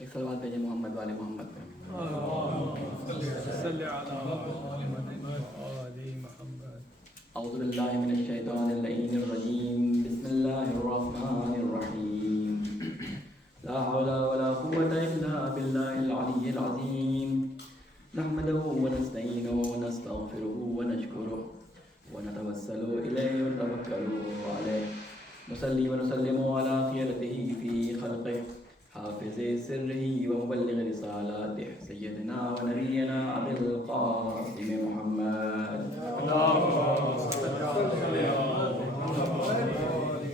ایک صلوات بھیجیں محمد والے محمد پہ. اعوذ باللہ من الشیطان اللعین الرجیم. بسم اللہ الرحمن الرحیم. لا حول ولا قوة الا باللہ العلی العظیم. نحمده ونستعینه ونستغفره ونشکره ونتوسل الیہ ونتوکل علیہ. نصلی ونسلم علی خیرته فی خلقه حافظ سره ومبلغ رسالاته سیدنا ونبینا ابی القاسم محمد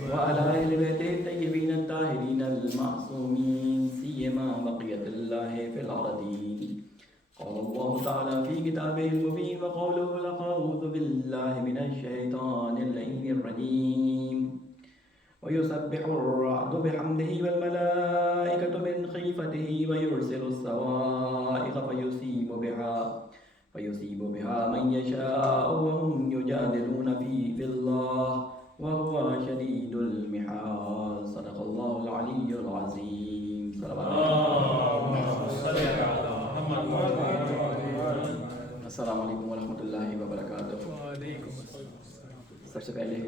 وعلى اہل بیتہ الطیبین الطاہرین المعصومین سیما بقیۃ اللہ فی الارضین. قال اللہ تعالی فی کتابہ المبین وقوله لقد اعوذ باللہ من الشیطان اللعین الرجیم. ويسبح الرعد بحمده والملائكة من خيفته ويرسل الصواعق فيصيب بها من يشاء وهم يجادلون في الله وهو شديد المحال. صدق الله العلي العظيم. السلام علیکم ورحمۃ اللہ وبرکاتہ. سب سے پہلے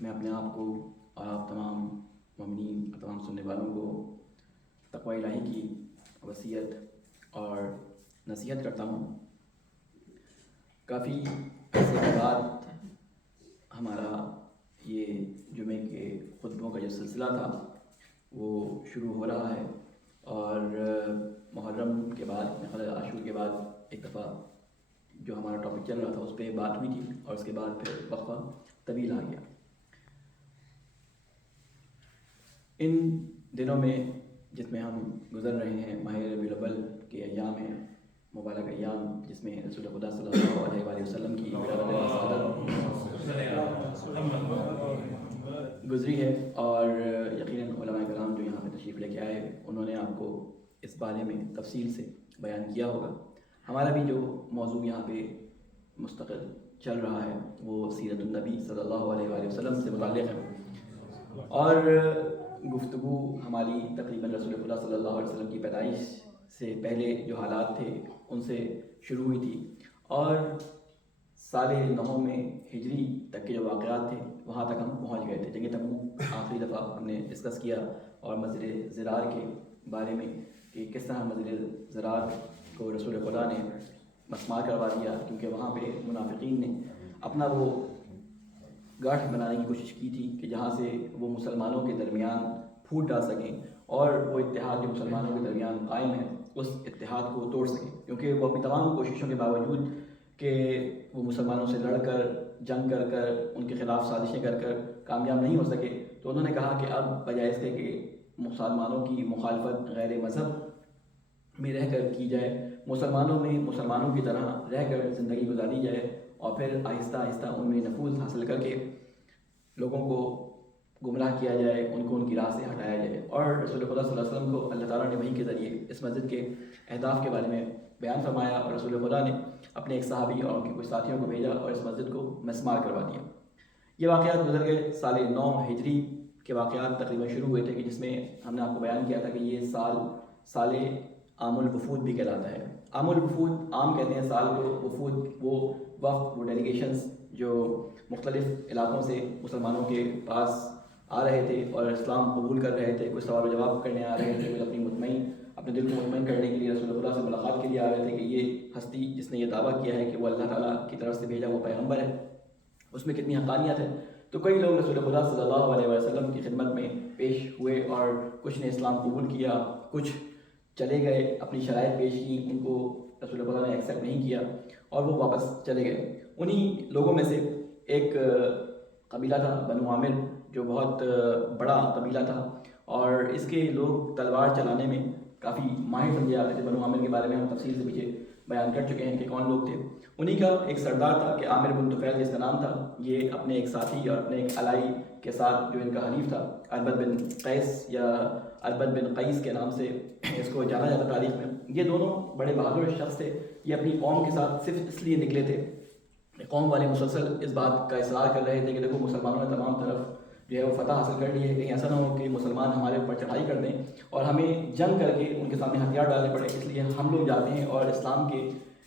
میں اپنے آپ کو اور آپ تمام مومنین اور تمام سننے والوں کو تقوی الہی کی وصیت اور نصیحت کرتا ہوں. کافی عرصے کے بعد ہمارا یہ جمعے کے خطبوں کا جو سلسلہ تھا وہ شروع ہو رہا ہے، اور محرم کے بعد عاشور کے بعد ایک دفعہ جو ہمارا ٹاپک چل رہا تھا اس پہ بات ہوئی تھی، اور اس کے بعد پھر وقفہ طویل آ گیا. ان دنوں میں جس میں ہم گزر رہے ہیں ماہ ربیع الاول کے ایام ہیں، مبارک ایام جس میں رسول خدا صلی اللہ علیہ وآلہ وسلم کی ولادت گزری ہے، اور یقیناً علماء کرام جو یہاں پہ تشریف لے کے آئے انہوں نے آپ کو اس بارے میں تفصیل سے بیان کیا ہوگا. ہمارا بھی جو موضوع یہاں پہ مستقل چل رہا ہے وہ سیرت النبی صلی اللہ علیہ وآلہ وسلم سے متعلق ہے، اور گفتگو ہماری تقریباً رسول خدا صلی اللہ علیہ وسلم کی پیدائش سے پہلے جو حالات تھے ان سے شروع ہوئی تھی، اور سال 9 میں ہجری تک کے جو واقعات تھے وہاں تک ہم پہنچ گئے تھے. جنگ تبوک آخری دفعہ ہم نے ڈسکس کیا، اور مسجد زرار کے بارے میں کہ کس طرح مسجد زرار کو رسول خدا نے مسمار کروا دیا، کیونکہ وہاں پہ منافقین نے اپنا وہ گاٹھ بنانے کی کوشش کی تھی کہ جہاں سے وہ مسلمانوں کے درمیان پھوٹ ڈال سکیں، اور وہ اتحاد جو مسلمانوں کے درمیان قائم ہے اس اتحاد کو توڑ سکیں، کیونکہ وہ اپنی تمام کوششوں کے باوجود کہ وہ مسلمانوں سے لڑ کر جنگ کر کر ان کے خلاف سازشیں کر کر کامیاب نہیں ہو سکے. تو انہوں نے کہا کہ اب بجائے اس کے کہ مسلمانوں کی مخالفت غیر مذہب میں رہ کر کی جائے، مسلمانوں میں مسلمانوں کی طرح رہ کر زندگی گزاری جائے، اور پھر آہستہ آہستہ ان میں نفوذ حاصل کر کے لوگوں کو گمراہ کیا جائے، ان کو ان کی راہ سے ہٹایا جائے. اور رسول خدا صلی اللہ علیہ وسلم کو اللہ تعالیٰ نے وحی کے ذریعے اس مسجد کے اہداف کے بارے میں بیان فرمایا، اور رسول خدا نے اپنے ایک صحابی اور ان کے کچھ ساتھیوں کو بھیجا اور اس مسجد کو مسمار کروا دیا. یہ واقعات گزر گئے. سال 9 ہجری کے واقعات تقریباً شروع ہوئے تھے کہ جس میں ہم نے آپ کو بیان کیا تھا کہ یہ سال عام الوفود بھی کہلاتا ہے. عام الوفود، عام کہتے ہیں سال کو، وفود وہ وفد، وہ ڈیلیگیشنز جو مختلف علاقوں سے مسلمانوں کے پاس آ رہے تھے اور اسلام قبول کر رہے تھے. کچھ سوال و جواب کرنے آ رہے تھے، کچھ اپنے دل کو مطمئن کرنے کے لیے رسول خدا سے ملاقات کے لیے آ رہے تھے کہ یہ ہستی جس نے یہ دعویٰ کیا ہے کہ وہ اللہ تعالیٰ کی طرف سے بھیجا وہ پیغمبر ہے، اس میں کتنی حقانیت ہے. تو کئی لوگ رسول خدا صلی اللہ علیہ وسلم کی خدمت میں پیش ہوئے، اور کچھ نے اسلام قبول کیا، کچھ چلے گئے، اپنی شرائط پیش کی، ان کو رسول خدا نے ایکسیپٹ نہیں کیا اور وہ واپس چلے گئے. انہی لوگوں میں سے ایک قبیلہ تھا بنو عامر، جو بہت بڑا قبیلہ تھا، اور اس کے لوگ تلوار چلانے میں کافی ماہر سمجھے جاتے تھے. بنو عامر کے بارے میں ہم تفصیل سے پیچھے بیان کر چکے ہیں کہ کون لوگ تھے. انہی کا ایک سردار تھا کہ عامر بن طفیل جس کا نام تھا. یہ اپنے ایک ساتھی اور اپنے ایک الائی کے ساتھ جو ان کا حلیف تھا، اربد بن قیس یا اربد بن قیس کے نام سے اس کو جانا جاتا تاریخ میں. یہ دونوں بڑے بہادر شخص تھے. یہ اپنی قوم کے ساتھ صرف اس لیے نکلے تھے، قوم والے مسلسل اس بات کا اصرار کر رہے تھے کہ دیکھو مسلمانوں نے تمام طرف جو ہے وہ فتح حاصل کر لی ہے، کہیں ایسا نہ ہو کہ مسلمان ہمارے اوپر چڑھائی کر دیں اور ہمیں جنگ کر کے ان کے سامنے ہتھیار ڈالنے پڑے. اس لیے ہم لوگ جاتے ہیں اور اسلام کے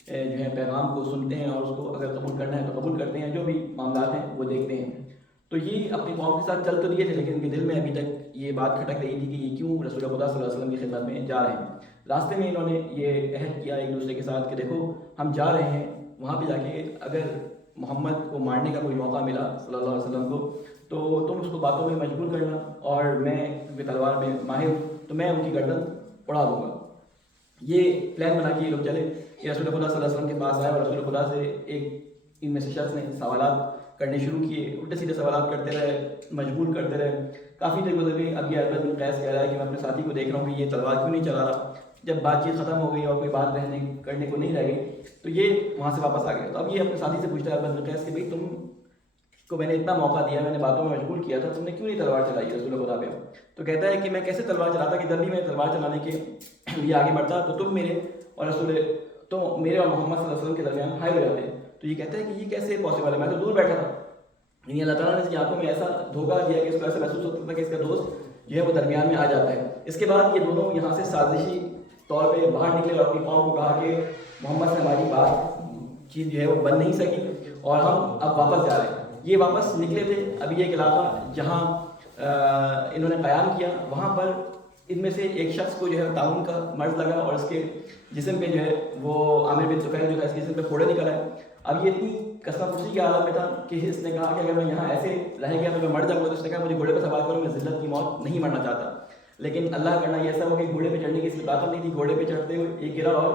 جو ہے پیغام کو سنتے ہیں اور اس کو اگر قبول کرنا ہے تو قبول کرتے ہیں، جو بھی معاملات ہیں وہ دیکھتے ہیں. تو یہ اپنی قوم کے ساتھ چل تو لیے تھے، لیکن ان کے دل میں ابھی تک یہ بات کھٹک رہی تھی کہ یہ کیوں رسول خدا صلی اللہ علیہ وسلم کی خدمت میں جا رہے ہیں. راستے میں انہوں نے یہ عہد کیا ایک دوسرے کے ساتھ کہ دیکھو ہم جا رہے ہیں وہاں پہ جا کے اگر محمد کو مارنے کا کوئی موقع ملا صلی اللہ علیہ وسلم کو تو تم اس کو باتوں میں مجبور کرنا، اور میں کیونکہ تلوار میں ماہر ہوں تو میں ان کی گردن اڑا دوں گا. یہ پلان بنا کے یہ لوگ چلے کہ رسول خدا صلی اللہ علیہ وسلم کے پاس آئے اور رسول خدا سے ایک ان میں سے شخص نے سوالات کرنے شروع کیے، الٹے سیدھے سوالات کرتے رہے، مجبور کرتے رہے. کافی دیر گزر گئی. اب یہ اربد بن قیس کہہ رہا ہے کہ میں اپنے ساتھی کو دیکھ رہا ہوں کہ یہ تلوار کیوں نہیں چلا رہا. جب بات چیت ختم ہو گئی اور کوئی بات کرنے کو نہیں رہ گئی تو یہ وہاں سے واپس آ گیا. تو اب یہ اپنے ساتھی سے پوچھتا ہے اربد بن قیس کہ بھائی تم کو میں نے اتنا موقع دیا، میں نے باتوں میں مجبور کیا تھا، تم نے کیوں نہیں تلوار چلائی رسول خدا پہ؟ تو کہتا ہے کہ میں کیسے تلوار چلاتا کہ جب بھی میں تلوار چلانے کے لیے آگے بڑھتا تو تم میرے اور میرے اور محمد صلی اللہ علیہ وسلم کے درمیان ہائے ہو جاتے. تو یہ کہتا ہے کہ یہ کیسے پاسبل ہے، میں تو دور بیٹھا تھا. یعنی اللہ تعالیٰ نے اس کی آنکھوں میں ایسا دھوکہ دیا کہ اس کو ایسا محسوس ہوتا تھا کہ اس کا دوست جو ہے وہ درمیان میں آ جاتا ہے. اس کے بعد یہ دونوں یہاں سے سازشی طور پہ باہر نکلے اور اپنی قوم کو کہا کہ محمد سے ہماری بات چیز جو ہے وہ بن نہیں سکی اور ہم اب واپس جا رہے ہیں. یہ واپس نکلے تھے. ابھی ایک علاقہ جہاں انہوں نے قیام کیا وہاں پر ان میں سے ایک شخص کو جو ہے تعاون کا مرض لگا اور اس کے جسم پہ جو ہے وہ عامر بن سفیان جو تھا اس کے جسم پہ پھوڑے نکل آئے. اب یہ اتنی قسم خوشی کے عالم میں تھا کہ اس نے کہا کہ اگر میں یہاں ایسے رہ گیا تو میں مر جاؤں گا. تو اس نے کہا مجھے گھوڑے پہ سوار کرو، میں ذلت کی موت نہیں مرنا چاہتا. لیکن اللہ کرنا یہ ایسا ہو کہ گھوڑے پہ چڑھنے کی اس کی طاقت نہیں تھی. گھوڑے پہ چڑھتے ہوئے ایک گرا اور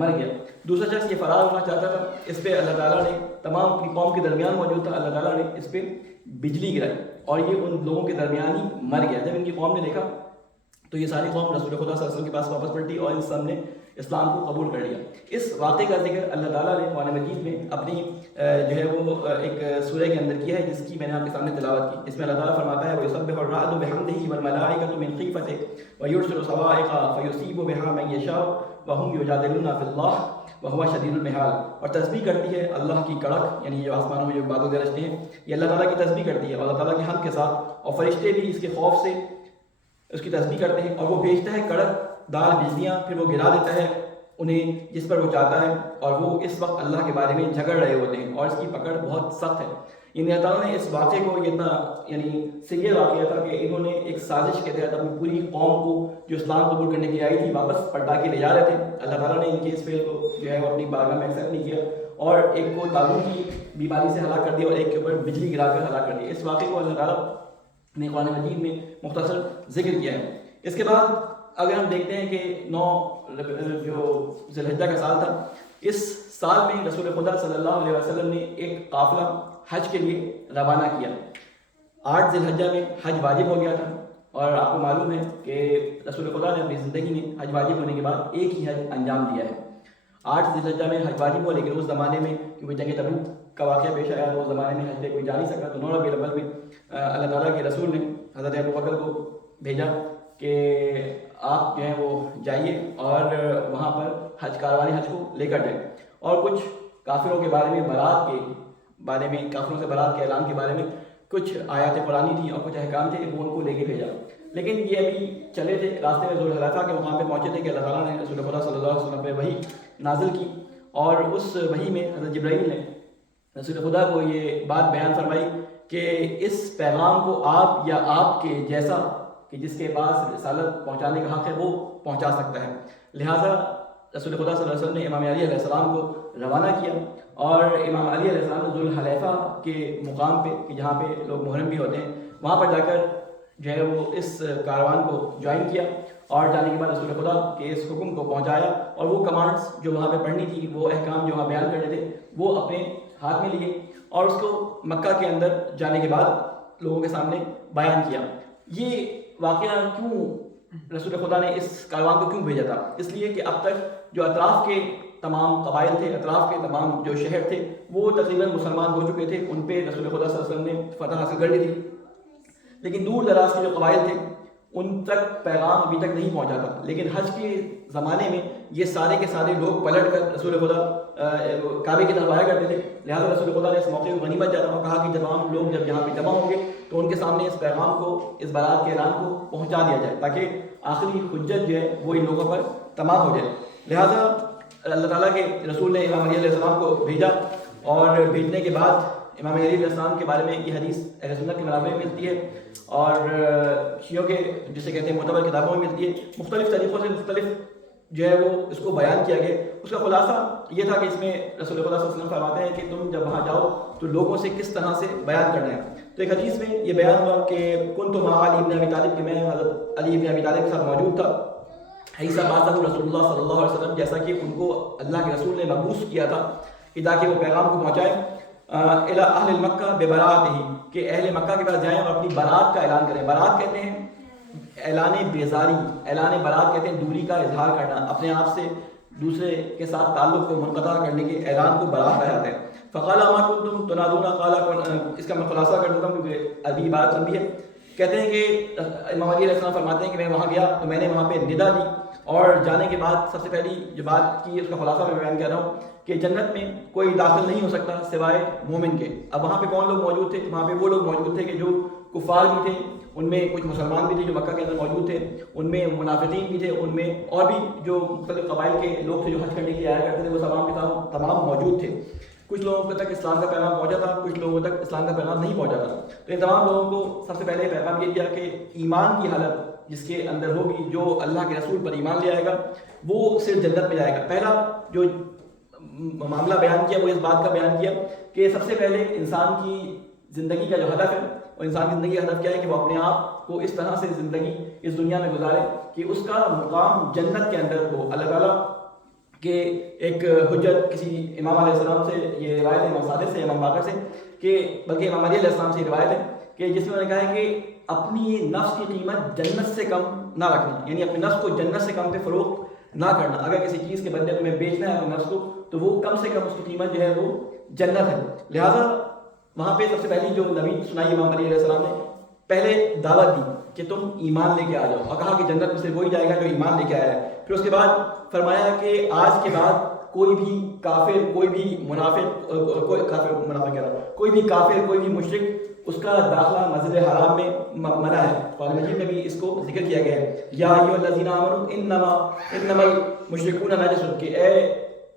مر گیا. دوسرا شخص یہ فرار ہونا چاہتا تھا. اس پہ اللہ تعالیٰ نے تمام اپنی قوم کے درمیان موجود تھا، اللہ تعالیٰ نے اس پہ بجلی گرائی اور یہ ان لوگوں کے درمیان ہی مر گیا. جب ان کی قوم نے دیکھا تو یہ ساری قوم رسول خدا صلی اللہ علیہ وسلم کے پاس واپس پلٹی اور ان سب نے اسلام کو قبول کر لیا. اس واقعے کا ذکر اللہ تعالیٰ نے قرآن مجید میں اپنی جو ہے وہ ایک سورہ کے اندر کیا ہے جس کی میں نے آپ کے سامنے تلاوت کی. اس میں اللہ تعالیٰ فرماتا ہے وَيُسَبِّحُ الرَّعْدُ بِحَمْدِهِ وَالْمَلَائِكَةُ مِنْ خِيفَتِهِ وَيُرْسِلُ صَوَاعِقَ فَيُصِيبُ بِهَا مَن يَشَاءُ وَهُمْ يُجَادِلُونَ فِي اللَّهِ وَهُوَ شَدِيدُ الْمِحَالِ. اور تسبیح کرتی ہے اللہ کی کڑک، یعنی جو آسمانوں میں جو بادل گرجتے ہیں یہ اللہ تعالیٰ کی تسبیح کرتی ہے اور اللہ تعالیٰ کی حمد کے ساتھ، اور فرشتے بھی اس کے خوف سے اس کی تسبیح کرتے ہیں. اور وہ بھیجتا ہے کڑک دار بجلیاں، پھر وہ گرا دیتا ہے انہیں جس پر وہ چاہتا ہے، اور وہ اس وقت اللہ کے بارے میں جھگڑ رہے ہوتے ہیں اور اس کی پکڑ بہت سخت ہے. یعنی اللہ تعالیٰ نے اس واقعے کو یہ اتنا سنگل واقعہ تھا کہ انہوں نے ایک سازش کے تحت اپنی پوری قوم کو جو اسلام قبول کرنے کے لیے آئی تھی واپس پلٹا کے لے جا رہے تھے. اللہ تعالیٰ نے ان کے اس فعل کو جو ہے وہ اپنی بارگاہ میں ایکسیپٹ نہیں کیا اور ایک کو تعلق کی بیماری سے ہلاک کر دیا اور ایک کے اوپر بجلی گرا کر ہلاک کر دیا. اس واقعے کو اللہ تعالیٰ نے قرآن مجید میں مختصر ذکر کیا ہے. اس کے بعد اگر ہم دیکھتے ہیں کہ 9 جو ذی الحجہ کا سال تھا، اس سال میں رسول خدا صلی اللہ علیہ وسلم نے ایک قافلہ حج کے لیے روانہ کیا. 8 ذی الحجہ میں حج واجب ہو گیا تھا اور آپ کو معلوم ہے کہ رسول خدا نے اپنی زندگی میں حج واجب ہونے کے بعد ایک ہی حج انجام دیا ہے. 8 ذی الحجہ میں حج واجب ہوا، لیکن اس زمانے میں کیونکہ جنگ تبوک کا واقعہ پیش آیا تو اس زمانے میں حج پہ کوئی جا نہیں سکا. تو 9 ربیع الاول میں اللہ تعالیٰ کے رسول نے حضرت ابوبکر کو بھیجا کہ آپ جو ہیں وہ جائیے اور وہاں پر کاروان حج کو لے کر جائیں، اور کچھ کافروں کے بارے میں برات کے بارے میں، کافروں سے برات کے اعلان کے بارے میں کچھ آیات قرآنی تھیں اور کچھ احکام تھے، وہ ان کو لے کے بھیجا. لیکن یہ ابھی چلے تھے راستے میں ذوالحلیفہ کے مقام پہ پہنچے تھے کہ اللہ تعالیٰ نے رسول خدا صلی اللہ علیہ وسلم پہ وحی نازل کی، اور اس وحی میں حضرت جبرائیل نے رسول خدا کو یہ بات بیان فرمائی کہ اس پیغام کو آپ یا آپ کے جیسا کہ جس کے پاس رسالت پہنچانے کا حق ہے وہ پہنچا سکتا ہے. لہٰذا رسول خدا صلی اللہ علیہ وسلم نے امام علی علیہ السلام کو روانہ کیا اور امام علی علیہ السلام نے ذوالحلیفہ کے مقام پہ کہ جہاں پہ لوگ محرم بھی ہوتے ہیں وہاں پر جا کر جو ہے وہ اس کاروان کو جوائن کیا، اور جانے کے بعد رسول خدا کے اس حکم کو پہنچایا اور وہ کمانڈس جو وہاں پہ پڑھنی تھی، وہ احکام جو وہاں بیان کرنے تھے وہ اپنے ہاتھ میں لیے اور اس کو مکہ کے اندر جانے کے بعد لوگوں کے سامنے بیان کیا. یہ واقعہ کیوں رسول خدا نے اس کاروان کو کیوں بھیجا تھا؟ اس لیے کہ اب تک جو اطراف کے تمام قبائل تھے، اطراف کے تمام جو شہر تھے وہ تقریباً مسلمان ہو چکے تھے، ان پہ رسول خدا صلی اللہ علیہ وسلم نے فتح حاصل کر لی تھی. لیکن دور دراز کے جو قبائل تھے ان تک پیغام ابھی تک نہیں پہنچا تھا. لیکن حج کے زمانے میں یہ سارے کے سارے لوگ پلٹ کر رسول خدا کعبے کی طرف آیا کرتے تھے. لہٰذا رسول خدا نے اس موقع کو غنیمت جانا اور کہا کہ تمام لوگ جب یہاں پہ جمع ہوں گے تو ان کے سامنے اس پیغام کو, اس برات کے اعلان کو پہنچا دیا جائے تاکہ آخری حجت جو ہے وہ ان لوگوں پر تمام ہو جائے. لہٰذا اللہ تعالیٰ کے رسول نے امام علی علیہ السلام کو بھیجا, اور بھیجنے کے بعد امام علی علیہ السلام کے بارے میں یہ حدیث اہل سنت کے منابع میں ملتی ہے اور شیعوں کے جسے کہتے ہیں معتبر کتابوں میں ملتی ہے. مختلف طریقوں سے مختلف جو ہے وہ اس کو بیان کیا گیا. اس کا خلاصہ یہ تھا کہ اس میں رسول اللہ صلی اللہ علیہ وسلم فرماتے ہیں کہ تم جب وہاں جاؤ تو لوگوں سے کس طرح سے بیان کرنا ہے. تو ایک حدیث میں یہ بیان ہوا کہ کنت مع علی بن ابی طالب, کہ میں حضرت علی بن ابی طالب کے ساتھ موجود تھا. حیث بعثہ رسول اللہ صلی اللہ علیہ وسلم, جیسا کہ ان کو اللہ کے رسول نے مبعوث کیا تھا کہ تاکہ وہ پیغام کو پہنچائیں الی اہل مکہ ببراءتہ, کہ اہل مکہ کے پاس جائیں اور اپنی برات کا اعلان کریں. برات کہتے ہیں اعلان بیزاری, اعلان برات کہتے ہیں دوری کا اظہار کرنا, اپنے آپ سے دوسرے کے ساتھ تعلق کو منقطع کرنے کے اعلان کو برات کہا جاتا ہے. فقال ما کنتم تنادون, قال, اس کا میں خلاصہ کر دیتا ہوں کیونکہ ابھی بات لمبی ہے. کہتے ہیں کہ امام علی علیہ السلام فرماتے ہیں کہ میں وہاں گیا تو میں نے وہاں پہ ندا دی, اور جانے کے بعد سب سے پہلی جو بات کی اس کا خلاصہ میں بیان کر رہا ہوں کہ جنت میں کوئی داخل نہیں ہو سکتا سوائے مومن کے. اب وہاں پہ کون لوگ موجود تھے؟ وہاں پہ وہ لوگ موجود تھے کہ جو کفار بھی تھے, ان میں کچھ مسلمان بھی تھے جو مکہ کے اندر موجود تھے, ان میں منافقین بھی تھے, ان میں اور بھی جو مختلف قبائل کے لوگ تھے جو حج کرنے کے لیے آیا کرتے تھے, وہ تمام موجود تھے. کچھ لوگوں تک اسلام کا پیغام پہنچا تھا, کچھ لوگوں تک اسلام کا پیغام نہیں پہنچا تھا. تو ان تمام لوگوں کو سب سے پہلے پیغام یہ دیا کہ ایمان کی حالت جس کے اندر ہوگی, جو اللہ کے رسول پر ایمان لے آئے گا وہ صرف جنت میں جائے گا. پہلا جو معاملہ بیان کیا وہ اس بات کا بیان کیا کہ سب سے پہلے انسان کی زندگی کا جو ہدف ہے, اور انسان کی زندگی کا ہدف کیا ہے کہ وہ اپنے آپ کو اس طرح سے زندگی اس دنیا میں گزارے کہ اس کا مقام جنت کے اندر ہو. اللہ تعالیٰ کہ ایک حجت کسی امام علیہ السلام سے یہ روایت ہے, امام صادق سے, امام باقر سے, کہ بلکہ امام علی علیہ السلام سے یہ روایت ہے کہ جس میں انہوں نے کہا ہے کہ اپنی نفس کی قیمت جنت سے کم نہ رکھنا, یعنی اپنے نفس کو جنت سے کم پہ فروخت نہ کرنا. اگر کسی چیز کے بدلے تمہیں بیچنا ہے اپنے نفس کو تو وہ کم سے کم اس کی قیمت جو ہے وہ جنت ہے. لہٰذا وہاں پہ سب سے پہلی جو نبی سنائی امام علی علیہ السلام نے پہلے دعوت دی کہ تم ایمان لے کے آ جاؤ, اور کہا کہ جنت میں سے وہی جائے گا جو ایمان لے کے آیا ہے. پھر اس کے بعد فرمایا کہ آج کے بعد کوئی بھی کافر, کوئی بھی منافق, کوئی بھی کافر, کوئی بھی مشرک, اس کا داخلہ مسجد حرام میں منع ہے. قرآن مجید میں بھی اس کو ذکر کیا گیا ہے, یا ایھا الذین آمنوا انما المشرکون نجس, کہ اے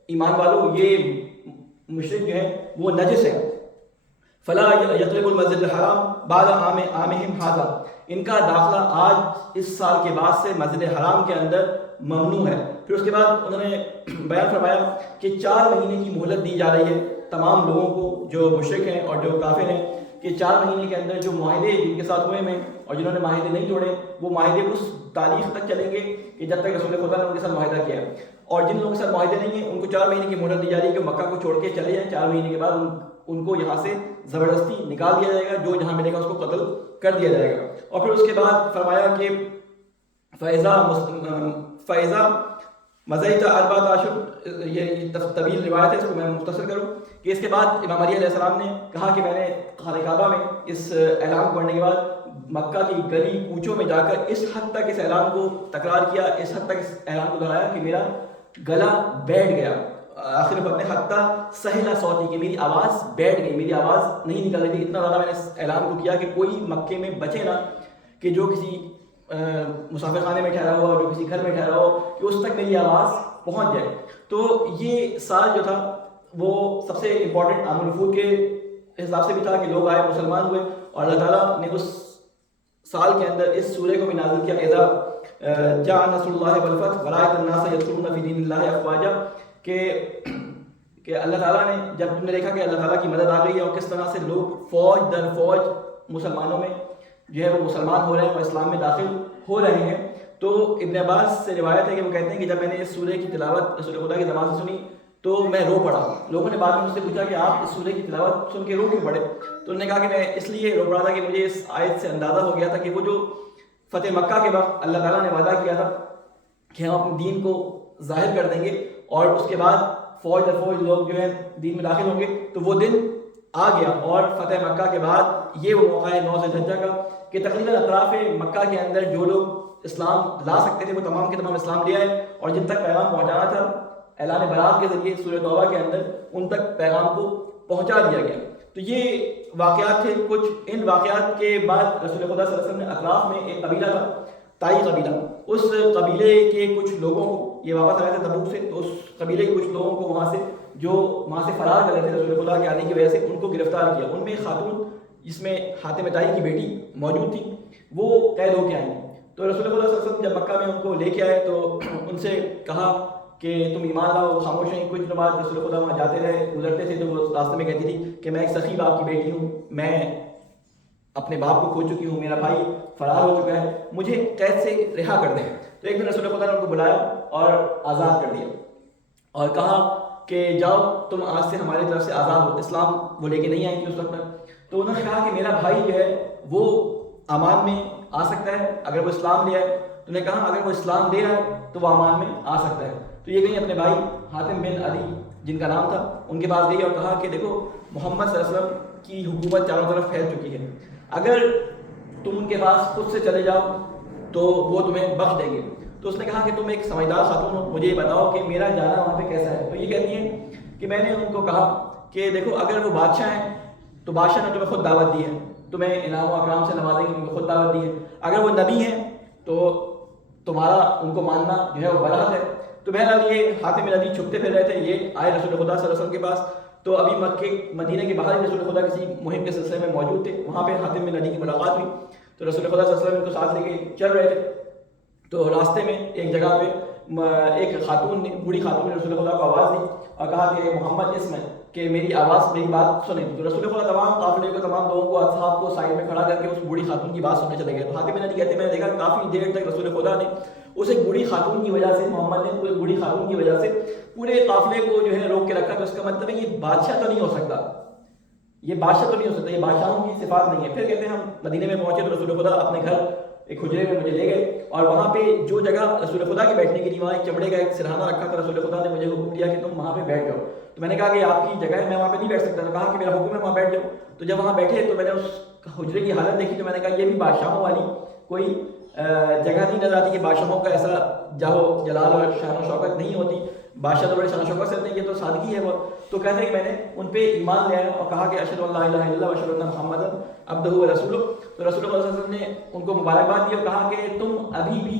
ایمان والو یہ مشرک جو ہیں وہ نجس ہے. فلا یقرب المسجد الحرام بعد عامہم ھذا, ان کا داخلہ آج اس سال کے بعد سے مسجد حرام کے اندر ممنوع ہے. پھر اس کے بعد انہوں نے بیان فرمایا کہ 4 مہینے کی مہلت دی جا رہی ہے تمام لوگوں کو جو مشرک ہیں اور جو کافر ہیں, کہ 4 مہینے کے اندر جو معاہدے جن کے ساتھ ہوئے ہیں اور جنہوں نے معاہدے نہیں توڑے وہ معاہدے اس تاریخ تک چلیں گے کہ جب تک رسول خدا نے ان کے ساتھ معاہدہ کیا. اور جن لوگوں کے ساتھ معاہدے نہیں ہیں ان کو 4 مہینے کی مہلت دی جا رہی ہے کہ مکہ کو چھوڑ کے چلے جائیں. 4 مہینے کے بعد ان کو یہاں سے زبردستی نکال دیا جائے گا, جو جہاں ملے گا اس کو قتل کر دیا جائے گا. اور پھر اس کے بعد فرمایا کہ فیضا مزید 4 اشہر, یہ طویل روایت ہے, اس کو میں مختصر کروں کہ اس کے بعد امام علی علیہ السلام نے کہا کہ میں نے خانہ کعبہ میں اس اعلان کو پڑھنے کے بعد مکہ کی گلی کوچوں میں جا کر اس حد تک اس اعلان کو تکرار کیا, اس حد تک اس اعلان کو دہرایا کہ میرا گلا بیٹھ گیا. آخر میں حتیٰ سہلا صوتی, کہ میری آواز بیٹھ گئی, میری آواز نہیں نکل رہی تھی. اتنا زیادہ میں نے اس اعلان کو کیا کہ کوئی مکے میں بچے نہ کہ جو کسی مسافر خانے میں ٹھہرا ہوا, جو کسی گھر میں ٹھہرا ہو, کہ اس تک میری آواز پہنچ جائے. تو یہ سال جو تھا وہ سب سے امپورٹنٹ عام الوفود کے حساب سے بھی تھا کہ لوگ آئے, مسلمان ہوئے, اور اللہ تعالیٰ نے اس سال کے اندر اس سورہ کو بھی نازل کیا, اذا جاء نصر اللہ والفتح ورأیت الناس یدخلون فی دین اللہ افواجا, کہ اللہ تعالیٰ نے جب تم نے دیکھا کہ اللہ تعالیٰ کی مدد آ گئی ہے اور کس طرح سے لوگ فوج در فوج مسلمانوں میں جو ہے وہ مسلمان ہو رہے ہیں اور اسلام میں داخل ہو رہے ہیں. تو ابن عباس سے روایت ہے کہ وہ کہتے ہیں کہ جب میں نے اس سورہ کی تلاوت رسول خدا کی زبان سے سنی تو میں رو پڑا. لوگوں نے بعد میں مجھ سے پوچھا کہ آپ اس سورہ کی تلاوت سن کے رو کیوں پڑے؟ تو انہوں نے کہا کہ میں اس لیے رو پڑا تھا کہ مجھے اس آیت سے اندازہ ہو گیا تھا کہ وہ جو فتح مکہ کے وقت اللہ تعالیٰ نے وعدہ کیا تھا کہ ہم اپنے دین کو ظاہر کر دیں گے اور اس کے بعد فوج در فوج لوگ جو ہیں دین میں داخل ہوں گے, تو وہ دن آ گیا. اور فتح مکہ کے بعد یہ وہ موقع ہے 9 ذی الحجہ کا کہ تقریباً اطراف مکہ کے اندر جو لوگ اسلام لا سکتے تھے وہ تمام کے تمام اسلام لے آئے، اور جن تک پیغام پہنچانا تھا اعلان برات کے ذریعے سورہ توبہ کے اندر ان تک پیغام کو پہنچا دیا گیا۔ تو یہ واقعات تھے کچھ۔ ان واقعات کے بعد رسول خدا صلی اللہ علیہ وسلم نے اطراف میں ایک قبیلہ تھا تائی قبیلہ، اس قبیلے کے کچھ لوگوں کو، یہ واپس آئے تھے تبوک سے، تو اس قبیلے کے کچھ لوگوں کو وہاں سے جو وہاں سے فرار کر رہے تھے رسول خدا کے آنے کی وجہ سے، ان کو گرفتار کیا۔ ان میں ایک خاتون جس میں حاتم طائی کی بیٹی موجود تھی وہ قید ہو کے آئیں۔ تو رسول خدا صلی اللہ علیہ وسلم جب مکہ میں ان کو لے کے آئے تو ان سے کہا کہ تم ایمان لاؤ، خاموش ہیں۔ کچھ دنوں بعد رسول خدا وہاں جاتے رہے، گزرتے تھے تو وہ راستے میں کہتی تھی کہ میں ایک سخی باپ کی بیٹی ہوں، میں اپنے باپ کو کھو چکی ہوں، میرا بھائی فرار ہو چکا ہے، مجھے قید سے رہا کر دیں۔ تو ایک دن رسول خدا نے ان کو بلایا اور آزاد کر دیا اور کہا کہ جاؤ تم آج سے ہماری طرف سے آزاد ہو۔ اسلام وہ لے کے نہیں آئی تھی اس وقت میں، تو انہوں نے کہا کہ میرا بھائی جو ہے وہ امان میں آ سکتا ہے اگر وہ اسلام لے آئے۔ تو نے کہا اگر وہ اسلام لے آئے تو وہ امان میں آ سکتا ہے۔ تو یہ گئی اپنے بھائی حاتم بن عدی جن کا نام تھا، ان کے پاس گئی اور کہا کہ دیکھو محمد صلی اللہ علیہ وسلم کی حکومت چاروں طرف پھیل چکی ہے، اگر تم ان کے پاس خود سے چلے جاؤ تو وہ تمہیں بخش دیں گے۔ تو اس نے کہا کہ تم ایک سمجھدار خاتون ہو، مجھے یہ بتاؤ کہ میرا جانا وہاں پہ کیسا ہے۔ تو یہ کہتی ہیں کہ میں نے ان کو کہا کہ دیکھو اگر وہ بادشاہ ہیں تو بادشاہ نے تمہیں خود دعوت دی ہے، تمہیں انعام و اکرام سے نوازیں گے، تمہیں خود دعوت دی ہے۔ اگر وہ نبی ہیں تو تمہارا ان کو ماننا جو ہے وہ برحق ہے۔ تو بہرحال یہ حاتم بن عدی چھپتے پھر رہے تھے، یہ آئے رسول خدا صلی اللہ علیہ وسلم کے پاس۔ تو ابھی مکے مدینہ کے باہر رسول خدا کسی مہم کے سلسلے میں موجود تھے، وہاں پہ حاتم بن عدی کی ملاقات ہوئی۔ تو رسول خدا صلی اللہ علیہ وسلم ان کو ساتھ لے کے چل رہے تھے، تو راستے میں ایک جگہ پہ ایک خاتون نے، بوڑھی خاتون نے رسول خدا کو آواز دی اور کہا کہ محمد اسم ہے کہ میری آواز، میری بات سنیں۔ تو رسول خدا تمام قافلے کو، تمام لوگوں کو، اصحاب کو سائڈ میں کھڑا کر کے اس بوڑھی خاتون کی بات سننے چلے گئے۔ تو حاتم بن عدی کہتے ہیں میں نے دیکھا کافی دیر تک رسول خدا نے اس ایک بوڑھی خاتون کی وجہ سے، محمد نے پورے بوڑھی خاتون کی وجہ سے پورے قافلے کو جو ہے روک کے رکھا۔ تو اس کا مطلب ہے یہ بادشاہ تو نہیں ہو سکتا، یہ بادشاہ تو نہیں ہو سکتا، یہ بادشاہوں کی صفات نہیں ہے۔ پھر کہتے ہیں ہم مدینے میں پہنچے تو رسول خدا اپنے گھر ایک حجرے میں مجھے لے گئے، اور وہاں پہ جو جگہ رسول خدا کے بیٹھنے کے لیے وہاں ایک چمڑے کا ایک سرہانہ رکھا تھا، رسول خدا نے مجھے حکم دیا کہ تم وہاں پہ بیٹھ جاؤ۔ تو میں نے کہا کہ آپ کی جگہ ہے، میں وہاں پہ نہیں بیٹھ سکتا۔ تو کہا کہ میرا حکم ہے وہاں بیٹھ جاؤ۔ تو جب وہاں بیٹھے تو میں نے اس حجرے کی حالت دیکھی، تو میں نے کہا یہ بھی بادشاہوں والی کوئی جگہ نہیں نظر آتی کہ بادشاہوں کا ایسا جاہو جلال اور شان و شوکت نہیں ہوتی، بادشاہ تو بڑے شان و شوکت سے ہوتے ہیں، یہ تو سادگی ہے وہ۔ تو کہتے ہیں کہ میں نے ان پہ ایمان لے آیا اور کہا کہ اشہد ان لا الہ الا اللہ و اشہد ان محمدا عبدہ و رسولہ۔ تو رسول اللہ صلی اللہ علیہ وسلم نے ان کو مبارکباد دی اور کہا کہ تم ابھی بھی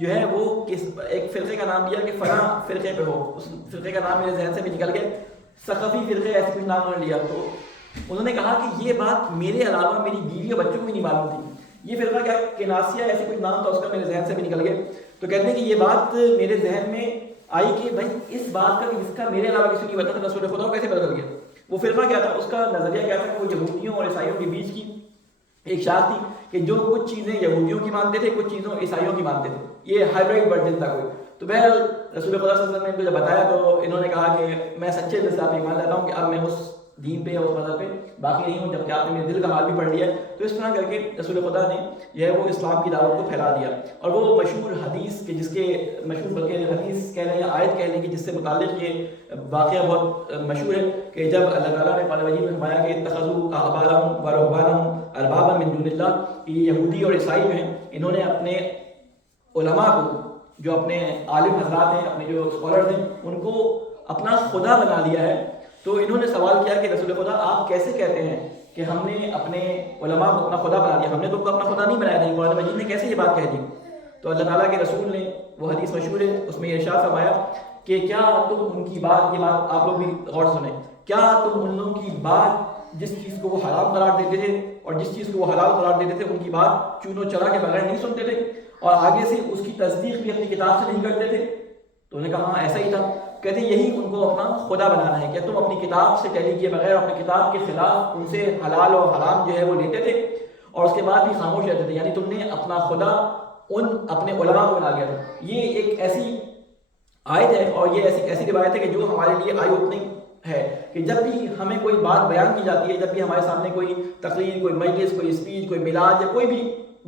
جو ہے وہ ایک فرقے کا نام دیا کہ فلاں فرقے پہ ہو، اس فرقے کا نام میرے ذہن سے بھی نکل گیا، ثقفی فرقے ایسے کچھ نام انہوں نے لیا۔ تو انہوں نے کہا کہ یہ بات میرے علاوہ میری بیوی اور بچوں کو بھی نہیں معلوم تھی، یہ فرقہ کیا کناسیہ ایسے کچھ نام تھا، اس کا میرے ذہن سے بھی نکل گیا۔ تو کہتے ہیں کہ یہ بات میرے ذہن میں آئی کہ بھائی اس بات کا کہ اس کا میرے علاوہ کسی کو نہیں پتا تھا، رسول خدا کو کیسے پتا چل گیا۔ وہ فرقہ کیا تھا، اس کا نظریہ کیا تھا کہ وہ یہودیوں اور عیسائیوں کے بیچ کی ایک شاخ تھی کہ جو کچھ چیزیں یہودیوں کی مانتے تھے، کچھ چیزوں عیسائیوں کی مانتے تھے، یہ ہائبرڈ ورژن تھا کوئی۔ تو بہرحال رسول خدا صلی اللہ علیہ وسلم نے ان کو جب بتایا تو انہوں نے کہا کہ میں سچے دل سے آپ ایمان لاتا ہوں کہ اب میں اس دین پہ اور اس مذہب پہ باقی نہیں ہوں، جبکہ آپ نے میرے دل کا حال بھی پڑھ لیا ہے۔ تو اس طرح کر کے رسول خدا نے یہ ہے وہ اسلام کی دعوت کو پھیلا دیا۔ اور وہ مشہور حدیث کے جس کے مشہور بلکہ حدیث کہہ لیں یا آیت کہہ لیں کہ جس سے متعلق یہ واقعہ بہت مشہور ہے کہ جب اللہ تعالیٰ نے قرآن مجید میں فرمایا کہ اتخذوا احبارهم ورهبانهم اربابا من دون اللہ، کہ یہودی اور عیسائی جو ہیں انہوں نے اپنے علماء کو، جو اپنے عالم حضرات ہیں، اپنے جو اسکالرز ہیں، ان کو اپنا خدا بنا لیا ہے۔ تو انہوں نے سوال کیا کہ رسول خدا آپ کیسے کہتے ہیں کہ ہم نے اپنے علماء کو اپنا خدا بنا دیا، ہم نے تو اپنا خدا نہیں بنایا تھا، قرآن مجید نے کیسے یہ بات کہہ دی؟ تو اللہ تعالیٰ کے رسول نے، وہ حدیث مشہور ہے، اس میں ارشاد فرمایا کہ کیا تم ان کی بات، یہ بات آپ لوگ بھی غور سنیں، کیا تم ان لوگوں کی بات جس چیز کو وہ حرام قرار دیتے تھے اور جس چیز کو وہ حلال قرار دیتے تھے، ان کی بات چون و چرا کے بغیر نہیں سنتے تھے اور آگے سے اس کی تصدیق بھی اپنی کتاب سے نہیں کرتے تھے؟ تو انہوں نے کہا ہاں ایسا ہی تھا۔ کہتے ہیں یہی ان کو اپنا خدا بنانا ہے، کہ تم اپنی کتاب سے ٹیلی کیے بغیر اپنی کتاب کے خلاف ان سے حلال اور حرام جو ہے وہ لیتے تھے اور اس کے بعد بھی خاموش رہتے تھے، یعنی تم نے اپنا خدا ان اپنے علماء کو بنا لیا تھا۔ یہ ایک ایسی آیت ہے اور یہ ایسی روایت ہے کہ جو ہمارے لیے آئی اوپننگ ہے کہ جب بھی ہمیں کوئی بات بیان کی جاتی ہے، جب بھی ہمارے سامنے کوئی تقریر، کوئی مجلس، کوئی اسپیچ، کوئی میلاد یا کوئی بھی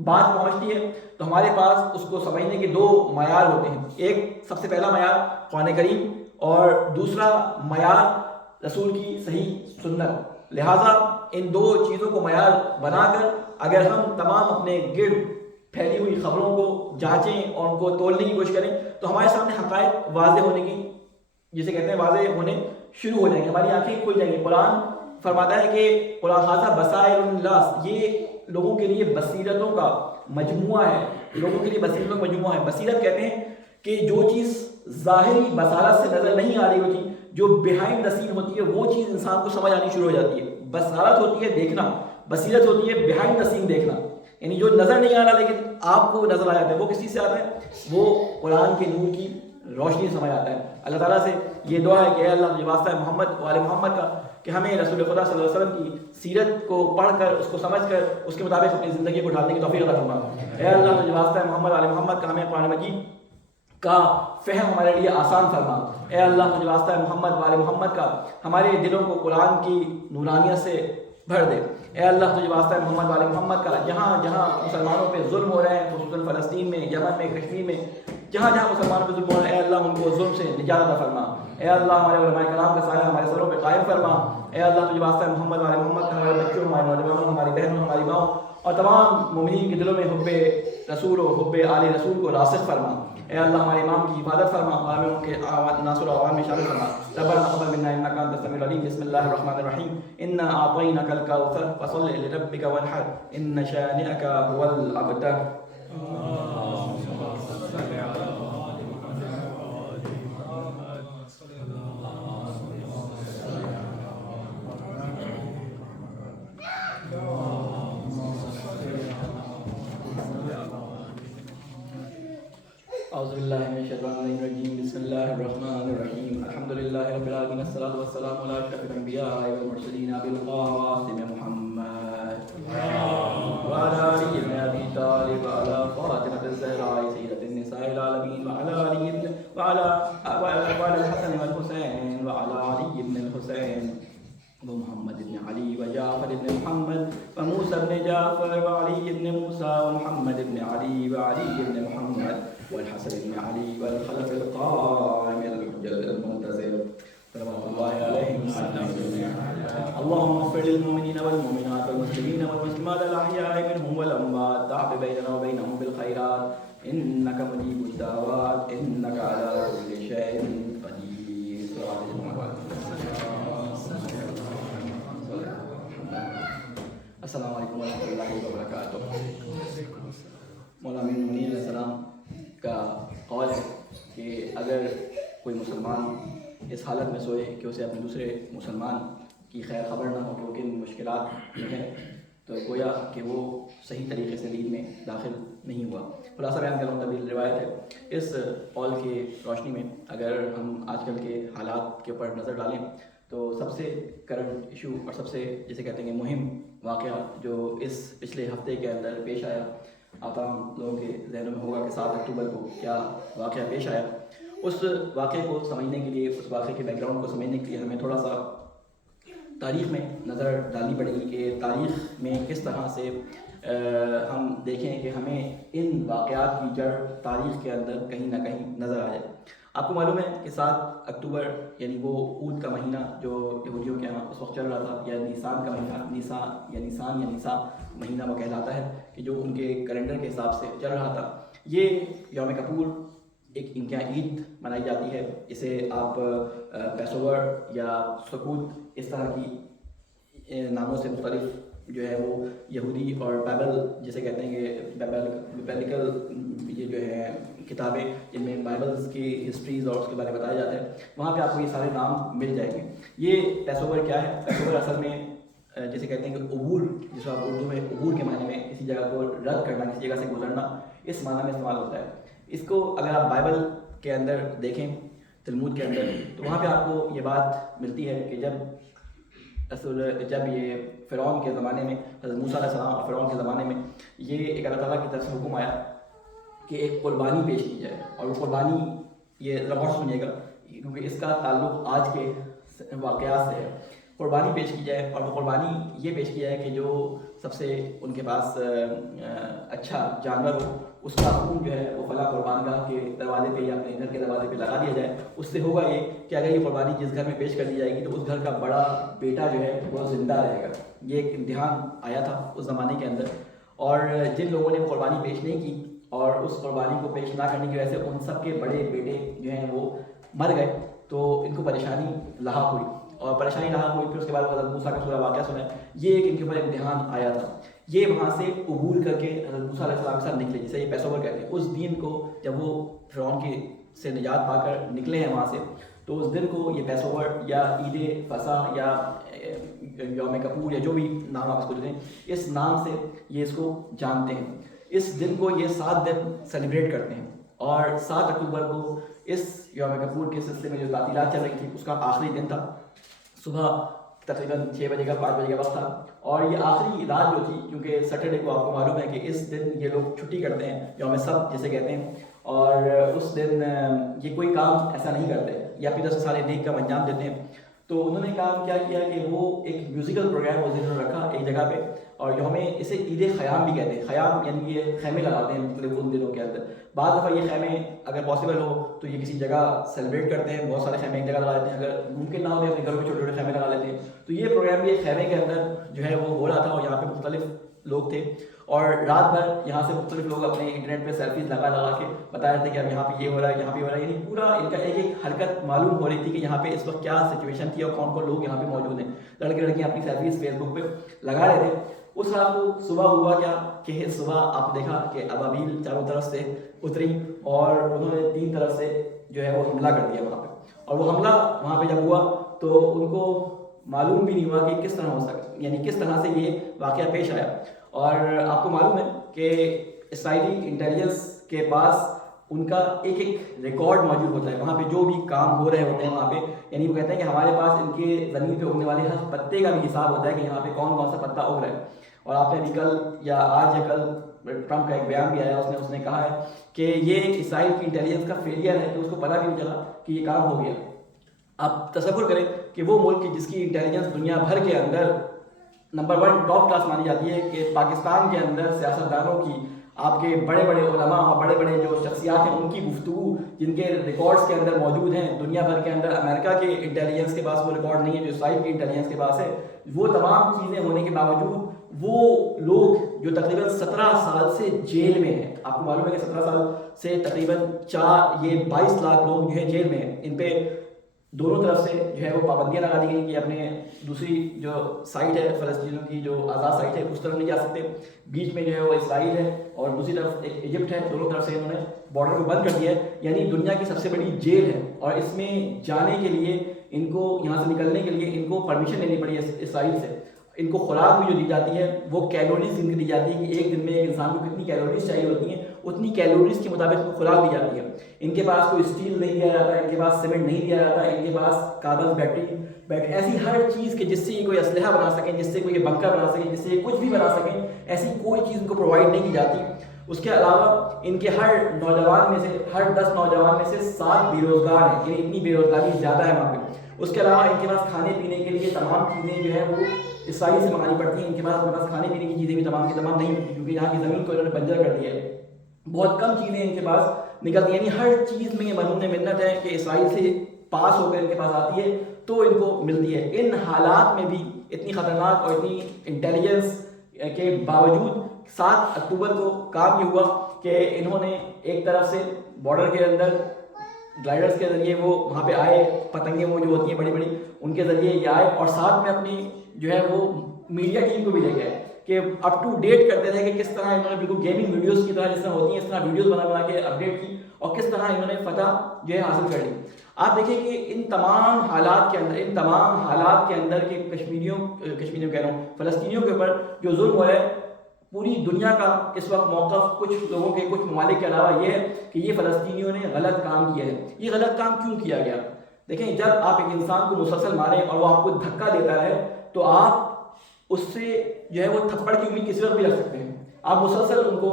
بات پہنچتی ہے تو ہمارے پاس اس کو سمجھنے کے دو معیار ہوتے ہیں۔ ایک سب سے پہلا معیار قرآن کریم اور دوسرا معیار رسول کی صحیح سنت۔ لہٰذا ان دو چیزوں کو معیار بنا کر اگر ہم تمام اپنے گرد پھیلی ہوئی خبروں کو جانچیں اور ان کو تولنے کی کوشش کریں تو ہمارے سامنے حقائق واضح ہونے کی جسے کہتے ہیں واضح ہونے شروع ہو جائیں گے، ہماری آنکھیں کھل جائیں گی۔ قرآن فرماتا ہے کہ قرآن حاضہ بصائر الناس، یہ لوگوں کے لیے بصیرتوں کا مجموعہ ہے، لوگوں کے لیے بصیرتوں کا مجموعہ ہے۔ بصیرت کہتے ہیں کہ جو چیز ظاہری بصارت سے نظر نہیں آ رہی ہوتی، جو بیہائنڈ دا سین ہوتی ہے، وہ چیز انسان کو سمجھ آنی شروع ہو جاتی ہے۔ بصارت ہوتی ہے دیکھنا، بصیرت ہوتی ہے بیہائنڈ دا سین دیکھنا، یعنی جو نظر نہیں آ رہا لیکن آپ کو نظر آ جاتا ہے، وہ کسی سے آتا ہے، وہ قرآن کے نور کی روشنی سمجھ آتا ہے۔ اللہ تعالیٰ سے یہ دعا ہے کہ اے اللہ تجھے واسطہ ہے محمد و آل محمد کا کہ ہمیں رسول خدا صلی اللہ علیہ وسلم کی سیرت کو پڑھ کر، اس کو سمجھ کر، اس کے مطابق اپنی زندگی کو ڈھالنے کی توفیق عطا فرما۔ اے اللہ تجھے واسطہ ہے محمد و آل محمد کا ہمیں قرآن مجید کا فہم ہمارے لیے آسان فرما۔ اے اللہ تجھے واسطہ ہے محمد و آل محمد کا ہمارے دلوں کو قرآن کی نورانیت سے بھر دے۔ اے اللہ تجھے واسطہ ہے محمد و آل محمد کا جہاں جہاں مسلمانوں پہ ظلم ہو رہے ہیں، خصوصاً فلسطین میں، یمن میں، کشمیر میں، جہاں جہاں مسلمانوں پہ ظلم ہو رہے ہیں، اے اللہ ان کو ظلم سے نجات عطا فرما۔ اے اللہ ہمارے علماء کرام کا سایہ ہمارے سروں پہ قائم فرما۔ اے اللہ تجھے واسطہ ہے محمد و آل محمد کا ہمارے بچوں، ہمارے نوجوانوں، ہماری بہنوں، ہماری ماؤں اور تمام مومنین کے دلوں میں حب رسول و حب آل رسول کو راسخ فرما۔ اے اللہ ہمارے امام کی حفاظت فرما، ہمیں ان کے ناصر و عوام میں شامل فرما۔ ربنا تقبل منا انك انت السميع العليم۔ بسم الله الرحمن الرحيم۔ انا اعطيناك الكوثر فصل لربك وانحر ان شانئك هو الابتر۔ اعوذ باللہ من الشیطان الرجیم۔ بسم اللہ الرحمن الرحیم۔ الحمد للہ رب العالمین، الصلاۃ والسلام علی اشرف الانبیاء والمرسلین ابی القاسم محمد وعلی علی بن ابی طالب وعلی فاطمۃ الزہراء سیدۃ النساء العالمین وعلی الحسن والحسین وعلی علی بن الحسین ومحمد بن علي وجعفر بن محمد وموسى بن جعفر وعلي بن موسى ومحمد بن علي وعلي بن محمد والحسن بن علي والخلف القائم المنتظر صلوات الله عليهم اللهم اغفر للمؤمنين والمؤمنات والمسلمين والمسلمات الأحياء منهم والأموات تعب بيننا وبينهم بالخيرات إنك مجيب الدعوات إنك على كل شيء قدير۔ السلام علیکم ورحمۃ اللہ وبرکاتہ۔ مولانا امین المؤمنین علیہ السلام کا قول ہے کہ اگر کوئی مسلمان اس حالت میں سوئے کہ اسے اپنے دوسرے مسلمان کی خیر خبر نہ ہو کہ وہ کن مشکلات میں ہے، تو گویا کہ وہ صحیح طریقے سے دین میں داخل نہیں ہوا۔ خلاصہ بیان کروں، طویل روایت ہے۔ اس قول کی روشنی میں اگر ہم آج کل کے حالات کے اوپر نظر ڈالیں تو سب سے کرنٹ ایشو اور سب سے جسے کہتے ہیں کہ مہم واقعہ جو اس پچھلے ہفتے کے اندر پیش آیا، آپ تمام لوگوں کے ذہنوں میں ہوگا کہ 7 اکتوبر کو کیا واقعہ پیش آیا۔ اس واقعے کو سمجھنے کے لیے، اس واقعے کے بیک گراؤنڈ کو سمجھنے کے لیے ہمیں تھوڑا سا تاریخ میں نظر ڈالنی پڑے گی کہ تاریخ میں کس طرح سے ہم دیکھیں کہ ہمیں ان واقعات کی جڑ تاریخ کے اندر کہیں نہ کہیں نظر آ جائے۔ آپ کو معلوم ہے کہ 7 اکتوبر یعنی وہ عود کا مہینہ جو یہودیوں کے یہاں اس وقت چل رہا تھا، یا نیسان کا مہینہ، نیسان مہینہ وہ کہلاتا ہے، کہ جو ان کے کیلنڈر کے حساب سے چل رہا تھا۔ یہ یوم کپور ایک ان کے یہاں عید منائی جاتی ہے، اسے آپ پیسوور یا سکوت اس طرح کی ناموں سے مختلف جو ہے وہ یہودی اور بائبل جسے کہتے ہیں کہ بیبلیکل یہ جو ہے کتابیں جن میں بائبلز کی ہسٹریز اور اس کے بارے میں بتایا جاتا ہے، وہاں پہ آپ کو یہ سارے نام مل جائیں گے۔ یہ پیسوور کیا ہے؟ پیسوور اصل میں جسے کہتے ہیں کہ عبور، جس کو آپ اردو میں عبور کے معنی میں کسی جگہ کو رد کرنا، کسی جگہ سے گزرنا، اس معنی میں استعمال ہوتا ہے۔ اس کو اگر آپ بائبل کے اندر دیکھیں، تلمود کے اندر، تو وہاں پہ آپ کو یہ بات ملتی ہے کہ جب یہ فرعون کے زمانے میں، حضرت موسیٰ علیہ السلام اور فرعون کے زمانے میں یہ ایک اللہ تعالیٰ کی طرف سے حکم آیا کہ ایک قربانی پیش کی جائے، اور وہ قربانی، یہ ذرا غور سنیے گا کیونکہ اس کا تعلق آج کے واقعات سے ہے۔ قربانی پیش کی جائے، اور وہ قربانی یہ پیش کی جائے کہ جو سب سے ان کے پاس اچھا جانور ہو، اس کا خون جو ہے وہ فلاں قربان گاہ کے دروازے پہ یا اپنے گھر کے دروازے پہ لگا دیا جائے۔ اس سے ہوگا یہ کہ اگر یہ قربانی جس گھر میں پیش کر دی جائے گی تو اس گھر کا بڑا بیٹا جو ہے وہ زندہ رہے گا۔ یہ ایک امتحان آیا تھا اس زمانے کے اندر، اور جن لوگوں نے قربانی پیش نہیں کی اور اس قربانی کو پیش نہ کرنے کی وجہ سے ان سب کے بڑے بیٹے جو ہیں وہ مر گئے، تو ان کو پریشانی لاحق ہوئی، اور پریشانی لاحق ہوئی، پھر اس کے بعد حضرت موسیٰ کا پورا واقعہ سنا ہے۔ یہ ایک ان کے اوپر امتحان آیا تھا، یہ وہاں سے عبور کر کے حضرت موسیٰ علیہ السلام کے ساتھ نکلے، جسے یہ پیسوور کہتے ہیں۔ اس دین کو جب وہ فرعون کی سے نجات پا کر نکلے ہیں وہاں سے، تو اس دن کو یہ پیسوور یا عید فصح یا یوم کپور یا جو بھی نام آپ اس کو دیں، اس نام سے یہ اس کو جانتے ہیں۔ اس دن کو یہ 7 دن سیلیبریٹ کرتے ہیں، اور 7 اکتوبر کو اس یوم کپور کے سلسلے میں جو تعطیلات چل رہی تھی اس کا آخری دن تھا۔ صبح تقریباً 6 بجے کا 5 بجے کا وقت تھا، اور یہ آخری رات جو تھی، کیونکہ سیٹرڈے کو آپ کو معلوم ہے کہ اس دن یہ لوگ چھٹی کرتے ہیں، یوم سبت جسے کہتے ہیں، اور اس دن یہ کوئی کام ایسا نہیں کرتے، یہ اپنی طرف سے سارے نیک کام انجام دیتے ہیں۔ تو انہوں نے کام کیا کیا کہ وہ ایک میوزیکل پروگرام اس دن رکھا ایک جگہ پہ، اور جو ہمیں اسے عید خیام بھی کہتے ہیں۔ خیام یعنی یہ خیمے لگاتے ہیں مختلف ان دنوں کے اندر۔ بعض دفعہ یہ خیمے اگر پاسبل ہو تو یہ کسی جگہ سیلیبریٹ کرتے ہیں، بہت سارے خیمے ایک جگہ لگا لیتے ہیں، اگر ممکن نہ ہو تو اپنے گھروں میں چھوٹے چھوٹے خیمے لگا لیتے ہیں۔ تو یہ پروگرام بھی ایک خیمے کے اندر جو ہے وہ ہو رہا تھا، اور یہاں پہ مختلف لوگ تھے، اور رات بھر یہاں سے مختلف لوگ اپنے انٹرنیٹ پہ سیلفیز لگا کے بتا رہے تھے کہ اب یہاں پہ یہ ہو رہا ہے، یہاں پہ ہو رہا ہے، یعنی پورا ان کا ایک ایک حرکت معلوم ہو رہی تھی کہ یہاں پہ اس وقت کیا سچویشن تھی اور کون کون لوگ یہاں پہ موجود ہیں۔ لڑکے لڑکیاں اپنی سیلفیز فیس بک پہ لگا رہے تھے۔ اس رات کو صبح ہوا کیا کہ صبح آپ دیکھا کہ ابابیل چاروں طرف سے اتری، اور انہوں نے 3 طرف سے جو ہے وہ حملہ کر دیا وہاں پہ، اور وہ حملہ وہاں پہ جب ہوا تو ان کو معلوم بھی نہیں ہوا کہ کس طرح ہو سکتا، یعنی کس طرح سے یہ واقعہ پیش آیا۔ اور آپ کو معلوم ہے کہ اسرائیلی انٹیلیجنس کے پاس ان کا ایک ایک ریکارڈ موجود ہوتا ہے، وہاں پہ جو بھی کام ہو رہے ہوتے ہیں وہاں پہ، یعنی وہ کہتے ہیں کہ ہمارے پاس ان کے زمین پہ اگنے والے ہر پتے کا بھی حساب ہوتا ہے کہ یہاں پہ کون کون سا پتا اگ رہا ہے۔ اور آپ نے ابھی کل یا آج یا کل ٹرمپ کا ایک بیان بھی آیا، اس نے کہا ہے کہ یہ اسرائیل کی انٹیلیجنس کا فیلئر ہے کہ اس کو پتہ بھی نہیں چلا کہ یہ کام ہو گیا۔ آپ تصور کریں کہ وہ ملک جس کی انٹیلیجنس دنیا بھر کے اندر نمبر 1 ٹاپ کلاس مانی جاتی ہے، کہ پاکستان کے اندر سیاستدانوں کی، آپ کے بڑے بڑے علماء اور بڑے بڑے جو شخصیات ہیں ان کی گفتگو جن کے ریکارڈز کے اندر موجود ہیں دنیا بھر کے اندر، امریکہ کے انٹیلیجنس کے پاس وہ ریکارڈ نہیں ہے جو اسرائیل کی انٹیلیجنس کے پاس ہے، وہ تمام چیزیں ہونے کے باوجود وہ لوگ جو تقریباً 17 سال سے جیل میں ہیں، آپ کو معلوم ہے کہ 17 سال سے تقریباً 22 لاکھ لوگ جو ہے جیل میں ہیں، ان پہ دونوں طرف سے جو ہے وہ پابندیاں لگا دی گئی کہ اپنے دوسری جو سائٹ ہے فلسطینیوں کی جو آزاد سائٹ ہے اس طرف نہیں جا سکتے، بیچ میں جو ہے وہ اسرائیل ہے اور دوسری طرف ایک ایجپٹ ہے، دونوں طرف سے انہوں نے بارڈر کو بند کر دیا ہے، یعنی دنیا کی سب سے بڑی جیل ہے، اور اس میں جانے کے لیے ان کو، یہاں سے نکلنے کے لیے ان کو پرمیشن لینی پڑی ہے اسرائیل سے۔ ان کو خوراک بھی جو دی جاتی ہے وہ کیلوریز ان کی دی جاتی ہے کہ ایک دن میں ایک انسان کو کتنی کیلوریز چاہیے ہوتی ہیں، اتنی کیلوریز کے مطابق ان کو خوراک دی جاتی ہے۔ ان کے پاس کوئی اسٹیل نہیں دیا جاتا، ان کے پاس سیمنٹ نہیں دیا جاتا، ان کے پاس کاغذ، بیٹری، ایسی ہر چیز کہ جس سے یہ کوئی اسلحہ بنا سکیں، جس سے کوئی یہ بنکر بنا سکیں، جس سے یہ کچھ بھی بنا سکیں، ایسی کوئی چیز ان کو پرووائڈ نہیں کی جاتی۔ اس کے علاوہ ان کے ہر نوجوان میں سے، ہر 10 نوجوان میں سے 7 بے روزگار ہیں، یعنی اتنی بے روزگاری زیادہ ہے وہاں پہ۔ اس کے علاوہ ان کے پاس کھانے پینے کے لیے تمام چیزیں جو ہے وہ اسرائیل سے منگانی پڑتی ہیں، ان کے پاس کھانے پینے کی چیزیں بھی تمام کی تمام نہیں ملتی، کیونکہ یہاں کی زمین کو انہوں نے بنجر کر دیا ہے، بہت کم چیزیں ان کے پاس نکلتی ہیں، یعنی ہر چیز میں یہ مرہون منت ہے کہ اسرائیل سے پاس ہو کر ان کے پاس آتی ہے تو ان کو ملتی ہے۔ ان حالات میں بھی اتنی خطرناک اور اتنی انٹیلیجنس کے باوجود 7 اکتوبر کو کام یہ ہوا کہ انہوں نے ایک طرف سے بارڈر کے اندر گلائڈرز کے ذریعے وہ وہاں پہ آئے، پتنگیں وہ جو ہوتی ہیں بڑی بڑی ان کے ذریعے یہ آئے، اور ساتھ میں اپنی جو ہے وہ میڈیا ٹیم کو بھی لے گئے کہ اپ ٹو ڈیٹ کرتے تھے کہ کس طرح انہوں نے بالکل گیمنگ ویڈیوز کی طرح جس طرح ہوتی ہیں اس طرح ویڈیوز بنا کے اپڈیٹ کی، اور کس طرح انہوں نے فتح جو ہے حاصل کر لی۔ آپ دیکھیں کہ ان تمام حالات کے اندر کہ کشمیریوں کہہ رہا ہوں فلسطینیوں کے اوپر جو ظلم ہوا ہے، پوری دنیا کا اس وقت موقف کچھ لوگوں کے، کچھ ممالک کے علاوہ یہ ہے کہ یہ فلسطینیوں نے غلط کام کیا ہے۔ یہ غلط کام کیوں کیا گیا؟ دیکھیں، جب آپ ایک انسان کو مسلسل ماریں اور وہ آپ کو دھکا دیتا ہے تو آپ اس سے جو ہے وہ تھپڑ کی امید کسی وقت بھی رکھ سکتے ہیں۔ آپ مسلسل ان کو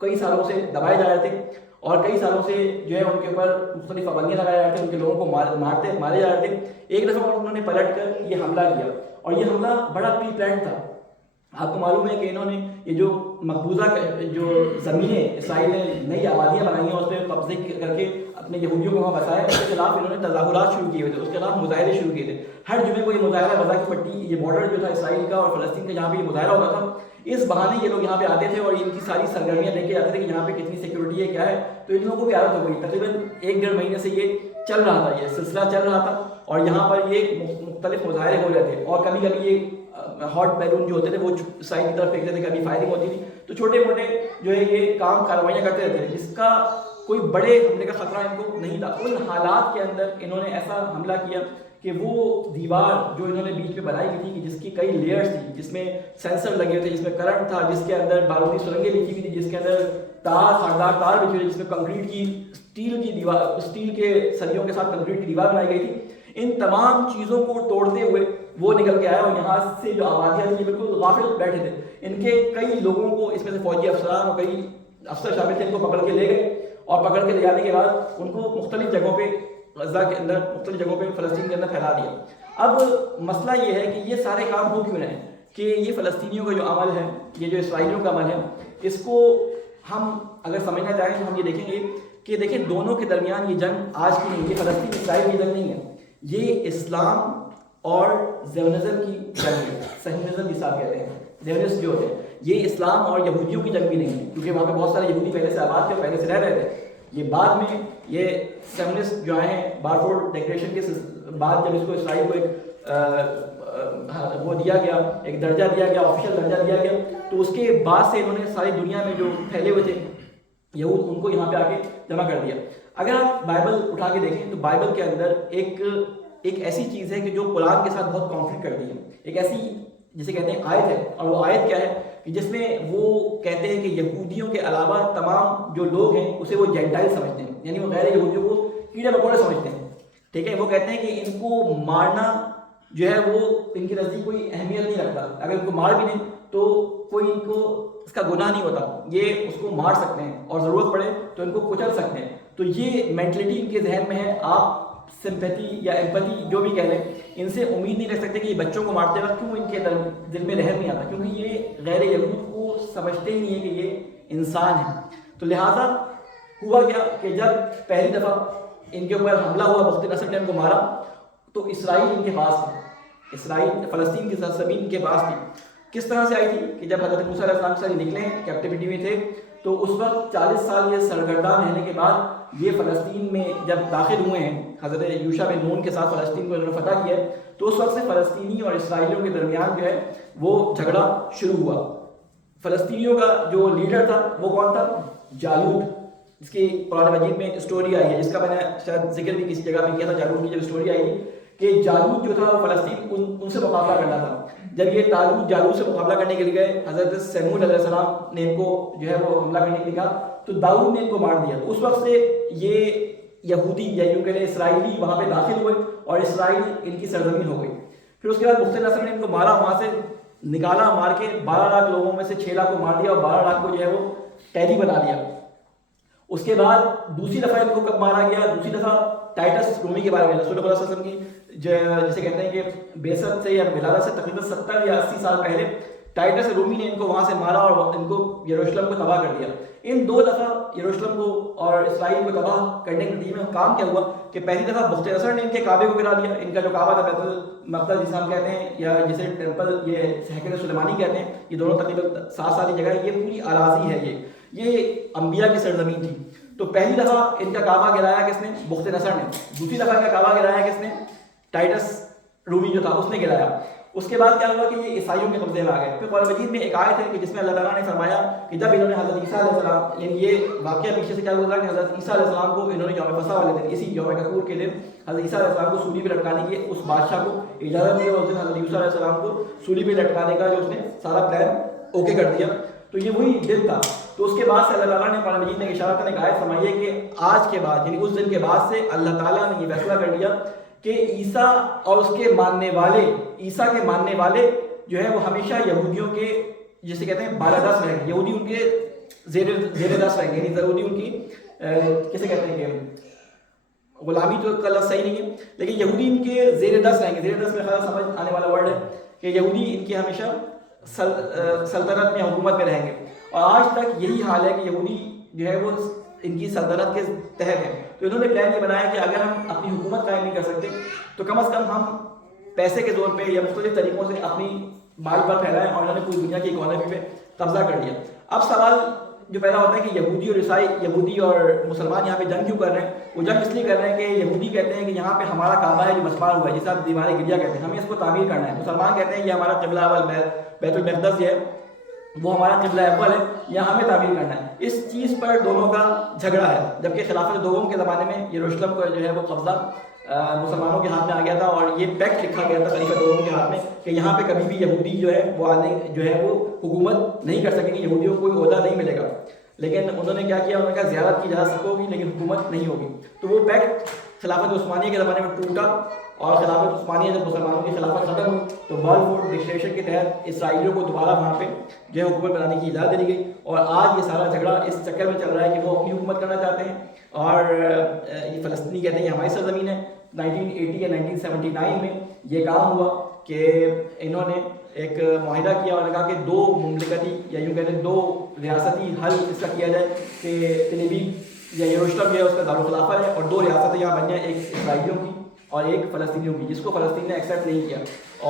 کئی سالوں سے دبائے جا رہے تھے اور کئی سالوں سے جو ہے ان کے اوپر مختلف پابندیاں لگائے جا رہے تھے، ان کے لوگوں کو مارے جا رہے تھے۔ ایک دفعہ انہوں نے پلٹ کر یہ حملہ کیا، اور یہ حملہ بڑا پری پلان تھا۔ آپ کو معلوم ہے کہ انہوں نے یہ جو مقبوضہ جو زمینیں اسرائیل نے نئی آبادیاں بنائی ہیں اس پہ قبضے کر کے اپنے یہودیوں کو وہاں بسایا، اس کے خلاف انہوں نے تظاہرات شروع کیے ہوئے تھے، اس کے خلاف مظاہرے شروع کیے تھے۔ ہر جمعے کو یہ مظاہرہ وضع کی پٹی، یہ بارڈر جو تھا اسرائیل کا اور فلسطین کا جہاں پہ یہ مظاہرہ ہوتا تھا، اس بہانے یہ لوگ یہاں پہ آتے تھے اور ان کی ساری سرگرمیاں لے کے آتے تھے کہ یہاں پہ کتنی سیکورٹی ہے کیا ہے. تو ان لوگوں کو بھی عادت ہو گئی. تقریباً 1-1.5 مہینے سے یہ چل رہا تھا, یہ سلسلہ چل رہا تھا اور یہاں پر یہ مختلف مظاہرے ہو رہے تھے اور کبھی کبھی یہ ہاٹ بیلون جو ہوتے تھے وہ سائڈ کی طرف پھینکتے تھے, کبھی فائرنگ ہوتی تھی. تو چھوٹے موٹے جو ہے یہ کام کاروائیاں کرتے رہتے تھے جس کا کوئی بڑے حملے کا خطرہ ان کو نہیں تھا. ان حالات کے اندر انہوں نے ایسا حملہ کیا کہ وہ دیوار جو انہوں نے بیچ میں بنائی ہوئی تھی کہ جس کی کئی لیئرز تھی, جس میں سینسر لگے ہوئے تھے, جس میں کرنٹ تھا, جس کے اندر بارودی سرنگیں بچھی ہوئی تھی, جس کے اندر خاردار تار بچھی ہوئی, جس میں کنکریٹ کی اسٹیل کی دیوار, اسٹیل کے سریوں کے ساتھ کنکریٹ کی دیوار بنائی گئی تھی. ان تمام چیزوں کو توڑتے ہوئے وہ نکل کے آیا اور یہاں سے جو آبادیاں تھیں بالکل غافل بیٹھے تھے. ان کے کئی لوگوں کو, اس میں سے فوجی افسران اور کئی افسر شامل تھے, ان کو پکڑ کے لے گئے اور پکڑ کے لے جانے کے بعد ان کو مختلف جگہوں پہ غزہ کے اندر, مختلف جگہوں پہ فلسطین کے اندر پھیلا دیا. اب مسئلہ یہ ہے کہ یہ سارے کام ہو کیوں رہے ہیں کہ یہ فلسطینیوں کا جو عمل ہے, یہ جو اسرائیلیوں کا عمل ہے, اس کو ہم اگر سمجھنا چاہیں تو ہم یہ دیکھیں گے کہ دیکھیں دونوں کے درمیان یہ جنگ آج کی نہیں, یہ فلسطین اسرائیل کی جنگ نہیں ہے, یہ اسلام اور زیونزم کی جنگ ہے. صہیونزم جسے آپ کہتے ہیں, زیونسٹ جو ہے, یہ اسلام اور یہودیوں کی جنگ بھی نہیں ہے کیونکہ وہاں پہ بہت سارے یہودی پہلے سے آباد تھے, پہلے سے رہ رہے تھے. یہ بعد میں یہ سیونسٹ جو ہیں بارفورڈ ڈیکلیریشن کے بعد جب اس کو اسرائیل کو ایک وہ دیا گیا, ایک درجہ دیا گیا, آفیشیل درجہ دیا گیا, تو اس کے بعد سے انہوں نے ساری دنیا میں جو پھیلے ہوئے تھے یہود, ان کو یہاں پہ آ کے جمع کر دیا. اگر آپ بائبل اٹھا کے دیکھیں تو بائبل کے اندر ایک ایسی چیز ہے کہ جو قرآن کے ساتھ بہت کانفلکٹ کرتی ہے. ایک ایسی جسے کہتے ہیں آیت ہے, اور وہ آیت کیا ہے کہ جس میں وہ کہتے ہیں کہ یہودیوں کے علاوہ تمام جو لوگ ہیں اسے وہ جینٹائل سمجھتے ہیں, یعنی وہ غیر یہودیوں کو کیڑے مکوڑے سمجھتے ہیں. ٹھیک ہے, وہ کہتے ہیں کہ ان کو مارنا جو ہے وہ ان کے نزدیک کوئی اہمیت نہیں رکھتا, اگر ان کو مار بھی نہیں تو کوئی ان کو اس کا گناہ نہیں ہوتا, یہ اس کو مار سکتے ہیں اور ضرورت پڑے تو ان کو کچل سکتے ہیں. تو یہ مینٹلٹی ان کے ذہن میں ہے. آپ سمپیتھی یا ایمپتھی جو بھی کہہ لیں, ان سے امید نہیں رکھ سکتے کہ یہ بچوں کو مارتے وقت کیوں ان کے دل میں رحم نہیں آتا, کیونکہ یہ غیر یہود کو سمجھتے ہی نہیں ہے کہ یہ انسان ہے. تو لہٰذا ہوا کیا کہ جب پہلی دفعہ ان کے اوپر حملہ ہوا, بخت نصر نے ان کو مارا, تو اسرائیل ان کے پاس تھی, اسرائیل فلسطین کی سرزمین ان کے پاس تھی. کس طرح سے آئی تھی کہ جب حضرت موسیٰ علیہ السلام سے نکلے, کیپٹیوٹی میں تھے, تو اس وقت 40 سال یہ سرگرداں رہنے کے بعد یہ فلسطین میں جب داخل ہوئے ہیں, حضرت یوشع بن نون کے ساتھ فلسطین کو انہوں نے فتح کیا, تو اس وقت سے فلسطینی اور اسرائیلیوں کے درمیان جو ہے وہ جھگڑا شروع ہوا. فلسطینیوں کا جو لیڈر تھا وہ کون تھا؟ جالوت, جس کی قرآن مجید میں اسٹوری آئی ہے, جس کا میں نے شاید ذکر بھی کسی جگہ پہ کیا تھا. جالوت کی جب اسٹوری آئی تھی کہ جالوت جو تھا وہ فلسطین ان سے مقابلہ کرنا تھا. جب یہ جالوت سے مقابلہ کرنے کے لیے گئے, حضرت سموئیل علیہ السلام نے ان کو جو ہے وہ حملہ کرنے کے لیے کہا, تو داؤد نے ان کو مار دیا. تو اس وقت سے یہ یہودی یا یوں کہہ لیں اسرائیلی وہاں پہ داخل ہوئے اور اسرائیل ان کی سرزمین ہو گئی. پھر اس کے بعد بخت نصر نے ان کو مارا, وہاں سے نکالا, مار کے 12 لاکھ لوگوں میں سے 6 لاکھ کو مار دیا اور 12 لاکھ کو جو ہے وہ قیدی بنا دیا. اس کے بعد دوسری دفعہ ان کو کب مارا گیا؟ دوسری دفعہ ٹائٹس رومی کے بارے میں رسول اللہ صلی اللہ علیہ وسلم کی جسے کہتے ہیں کہ بعثت سے یا ولادت سے تقریباً 70 یا 80 سال پہلے ٹائٹس رومی نے ان کو وہاں سے مارا اور ان کو یروشلم کو تباہ کر دیا. ان 2 دفعہ یروشلم کو اور اسرائیل کو تباہ کرنے کے نتیجے میں کام کیا ہوا کہ پہلی دفعہ بخت نصر نے ان کے کعبے کو گرا دیا. ان کا جو کعبہ تھا بیت المقدس جسے ہم کہتے ہیں یا جسے ٹیمپل یہ ہیکل سلیمانی کہتے ہیں, یہ دونوں تقریباً 7 سالی جگہ ہے. یہ پوری اراضی ہے, یہ انبیاء کی سرزمین تھی. تو پہلی دفعہ ان کا کعبہ گرایا کس نے؟ بخت نصر نے. دوسری دفعہ ان کا کعبہ گرایا کس نے؟ ٹائٹس رومی جو تھا اس نے گرایا. اس کے بعد کیا ہوا کہ یہ عیسائیوں کے قبضے میں آ گئے. پھر قرآن مجید میں ایک آیت ہے کہ جس میں اللہ تعالیٰ نے فرمایا کہ جب انہوں نے حضرت عیسیٰ علیہ السلام, یعنی یہ واقعہ پیچھے سے کیا گزرا کہ حضرت عیسیٰ علیہ السلام کو انہوں نے یوم فسح والے دن, اسی یوم کفور کے دن حضرت عیسیٰ علیہ السلام کو سولی پہ لٹکانے کی اس بادشاہ کو اجازت دی, اور اس دن حضرت عیسیٰ علیہ السلام کو سولی پہ لٹکانے کا جو اس نے سارا پلان اوکے کر دیا. تو یہ وہی دن تھا. تو اس کے بعد سے اللہ تعالیٰ نے قرآن مجید میں اشارہ کرنے کی آیت فرمائی ہے کہ آج کے بعد, یعنی اس دن کے بعد سے اللہ تعالیٰ نے یہ فیصلہ کر لیا کہ عیسیٰ اور اس کے ماننے والے, عیسیٰ کے ماننے والے جو ہے وہ ہمیشہ یہودیوں کے جسے کہتے ہیں بالادست رہیں گے. یہودی ان کے زیر دست رہیں گے, یعنی ضروری ان کی کیسے کہتے ہیں کہ غلامی تو کا لفظ صحیح نہیں ہے, لیکن یہودی ان کے زیر دست رہیں گے. زیر دست میں خیال سمجھ آنے والا ورڈ ہے کہ یہودی ان کی ہمیشہ سلطنت میں, حکومت میں رہیں گے. اور آج تک یہی حال ہے کہ یہودی جو ہے وہ ان کی سلطنت کے تحت ہے. تو انہوں نے پلان یہ بنایا کہ اگر ہم اپنی حکومت قائم نہیں کر سکتے تو کم از کم ہم پیسے کے طور پہ یا مختلف طریقوں سے اپنی مال پر پھیلائے اور انہوں نے پوری دنیا کی اکانومی پہ قبضہ کر لیا. اب سوال جو پیدا ہوتا ہے کہ یہودی اور عیسائی، یہودی اور مسلمان یہاں پہ جنگ کیوں کر رہے ہیں؟ وہ جنگ اس لیے کر رہے ہیں کہ یہودی کہتے ہیں کہ یہاں پہ ہمارا کعبہ ہے جو مسمار ہوا ہے، جسے آپ دیوار گریا کہتے ہیں، ہمیں اس کو تعمیر کرنا ہے. مسلمان کہتے ہیں یہ ہمارا قبلہ اول بیت المقدس ہے، وہ ہمارا قبلہ اول ہے، یہاں ہمیں تعمیر کرنا ہے. اس چیز پر دونوں کا جھگڑا ہے. جبکہ خلافت دوم کے زمانے میں یروشلم کو جو ہے وہ قبضہ مسلمانوں کے ہاتھ میں آ گیا تھا، اور یہ پیکٹ لکھا گیا تھا خلیفہ دوم کے ہاتھ میں کہ یہاں پہ کبھی بھی یہودی جو ہے وہ آنے جو ہے وہ حکومت نہیں کر سکیں گے، یہودیوں کو کوئی عہدہ نہیں ملے گا. لیکن انہوں نے کیا کیا؟ انہوں نے کہا زیارت کی جا سکتی ہوگی لیکن حکومت نہیں ہوگی. تو وہ پیکٹ خلافت عثمانیہ کے زمانے میں ٹوٹا، اور خلافت عثمانیہ جب مسلمانوں کی خلافت ختم ہوئی تو بالفور ڈکٹیٹرشپ کے تحت اسرائیلیوں کو دوبارہ وہاں پہ جو ہے حکومت بنانے کی اجازت دے دی گئی. اور آج یہ سارا جھگڑا اس چکر میں چل رہا ہے کہ وہ اپنی حکومت کرنا چاہتے ہیں، اور یہ فلسطینی کہتے ہیں یہ ہماری سرزمین ہے. 1980 یا 1979 میں یہ کام ہوا کہ انہوں نے ایک معاہدہ کیا اور کہا کہ دو مملکتی یا یوں کہتے ہیں دو ریاستی حل اس کا کیا جائے کہ تل ابیب یا یروشلم جو ہے اس کا دارالخلافہ ہے، اور دو ریاستیں یہاں بن جائیں، ایک اسرائیلیوں کی اور ایک فلسطینیوں کی، جس کو فلسطین نے ایکسیپٹ نہیں کیا،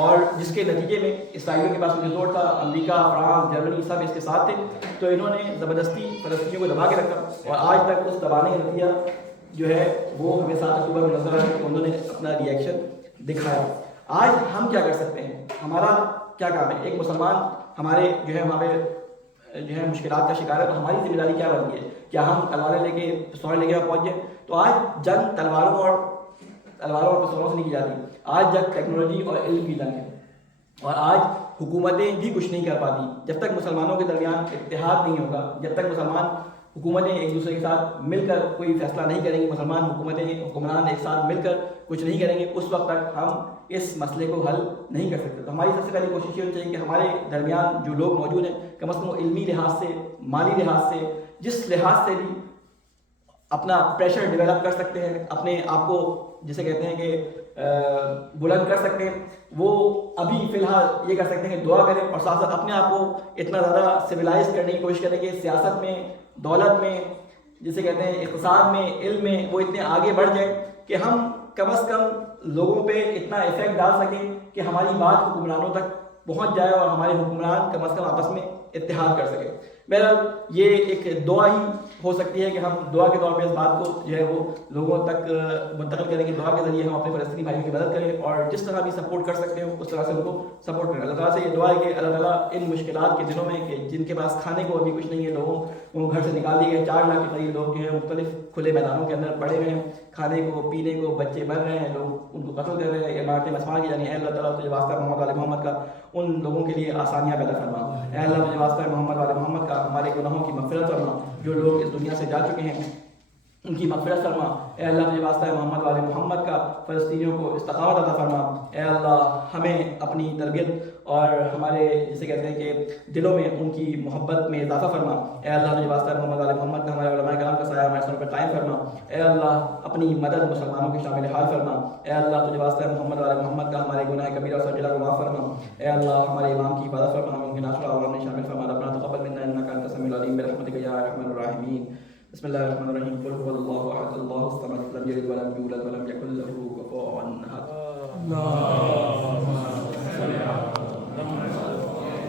اور جس کے نتیجے میں اسرائیلیوں کے پاس ریزورٹ تھا، امریکہ، فرانس، جرمنی سب اس کے ساتھ تھے. تو انہوں نے زبردستی فلسطینیوں کو دبا کے رکھا، اور آج تک اس دبانے کا نتیجہ جو ہے وہ ہمیں 7 اکتوبر میں نظر آیا کہ انہوں نے اپنا ری ایکشن دکھایا. آج ہم کیا کر سکتے ہیں؟ ہمارا کیا کام ہے؟ ایک مسلمان ہمارے جو ہے وہاں پہ جو ہے مشکلات کا شکار ہے، تو ہماری ذمہ داری کیا بنتی ہے؟ کیا ہم تلواریں لے کے پستول لے کے پہنچ جائیں؟ تو آج جنگ تلواروں اور پستولوں سے نہیں کی جاتی. آج جنگ ٹیکنالوجی اور علم کی جنگ ہے، اور آج حکومتیں بھی کچھ نہیں کر پاتی. جب تک مسلمانوں کے درمیان اتحاد نہیں ہوگا، جب تک مسلمان حکومتیں ایک دوسرے کے ساتھ مل کر کوئی فیصلہ نہیں کریں گی، مسلمان حکمران ایک ساتھ مل کر کچھ نہیں کریں گے، اس وقت تک ہم اس مسئلے کو حل نہیں کر سکتے. تو ہماری سب سے پہلی کوشش یہ ہونی چاہیے کہ ہمارے درمیان جو لوگ موجود ہیں کم از کم علمی لحاظ سے، مالی لحاظ سے، جس لحاظ سے بھی اپنا پریشر ڈیولپ کر سکتے ہیں، اپنے آپ کو جسے کہتے ہیں کہ بلند کر سکتے ہیں، وہ ابھی فی الحال یہ کر سکتے ہیں کہ دعا کریں، اور ساتھ ساتھ اپنے آپ کو اتنا زیادہ سویلائز کرنے کی کوشش کریں کہ سیاست میں، دولت میں، جسے کہتے ہیں اقتصاد میں، علم میں وہ اتنے آگے بڑھ جائیں کہ ہم کم از کم لوگوں پہ اتنا افیکٹ ڈال سکیں کہ ہماری بات حکمرانوں تک پہنچ جائے اور ہمارے حکمران کم از کم آپس میں اتحاد کر سکیں. بہرحال یہ ایک دعا ہی ہو سکتی ہے کہ ہم دعا کے طور پہ اس بات کو جو ہے وہ لوگوں تک منتقل کریں کہ دعا کے ذریعے ہم اپنے فلسطینی بھائیوں کی مدد کریں، اور جس طرح بھی سپورٹ کر سکتے ہو اس طرح سے ان کو سپورٹ کریں. اللہ تعالیٰ سے یہ دعا ہے کہ اللہ تعالیٰ ان مشکلات کے دنوں میں کہ جن کے پاس کھانے کو ابھی کچھ نہیں ہے، لوگوں وہ گھر سے نکال دیے گئے، 4 لاکھ کے قریب لوگ جو ہیں مختلف کھلے میدانوں کے اندر پڑے ہوئے ہیں، کھانے کو پینے کو، بچے مر رہے ہیں، لوگ ان کو قتل کر رہے ہیں، عمارتیں مسمار کی جا رہی ہیں. اللہ تعالیٰ تجھے واسطہ محمد والے محمد کا ان لوگوں کے لیے آسانیاں پیدا فرما. اے اللہ تجھے واسطہ محمد والے محمد کا ہمارے گناہوں کی مغفرت فرما، جو لوگ اس دنیا سے جا چکے ہیں ان کی مغفرت فرما. اے اللہ تجھے واسطہ محمد والے محمد کا فلسطینیوں کو استقامت عطا فرما. اے اللہ ہمیں اپنی تربیت اور ہمارے جسے کہتے ہیں کہ دلوں میں ان کی محبت میں اضافہ فرما. اے اللہ تجھے واسطہ محمد والے محمد کا ہمارے علماء کرام کا سایہ ہمارے سر پر قائم فرما. اے اللہ اپنی مدد مسلمانوں کے شامل حال فرما. اے اللہ تجھے واسطہ محمد والے محمد کا ہمارے گناہ کبیرہ اور صغیرہ کو معاف فرما. اے اللہ ہمارے امام کی حفاظت فرما، ان کے ناصر عوام میں شامل فرما. ربنا تقبل منا انك انت السميع العليم برحمتك يا ارحم الراحمين. بسم الله الرحمن الرحيم. قل هو الله احد الله الصمد لم يلد ولم يولد ولم يكن له كفوا احد.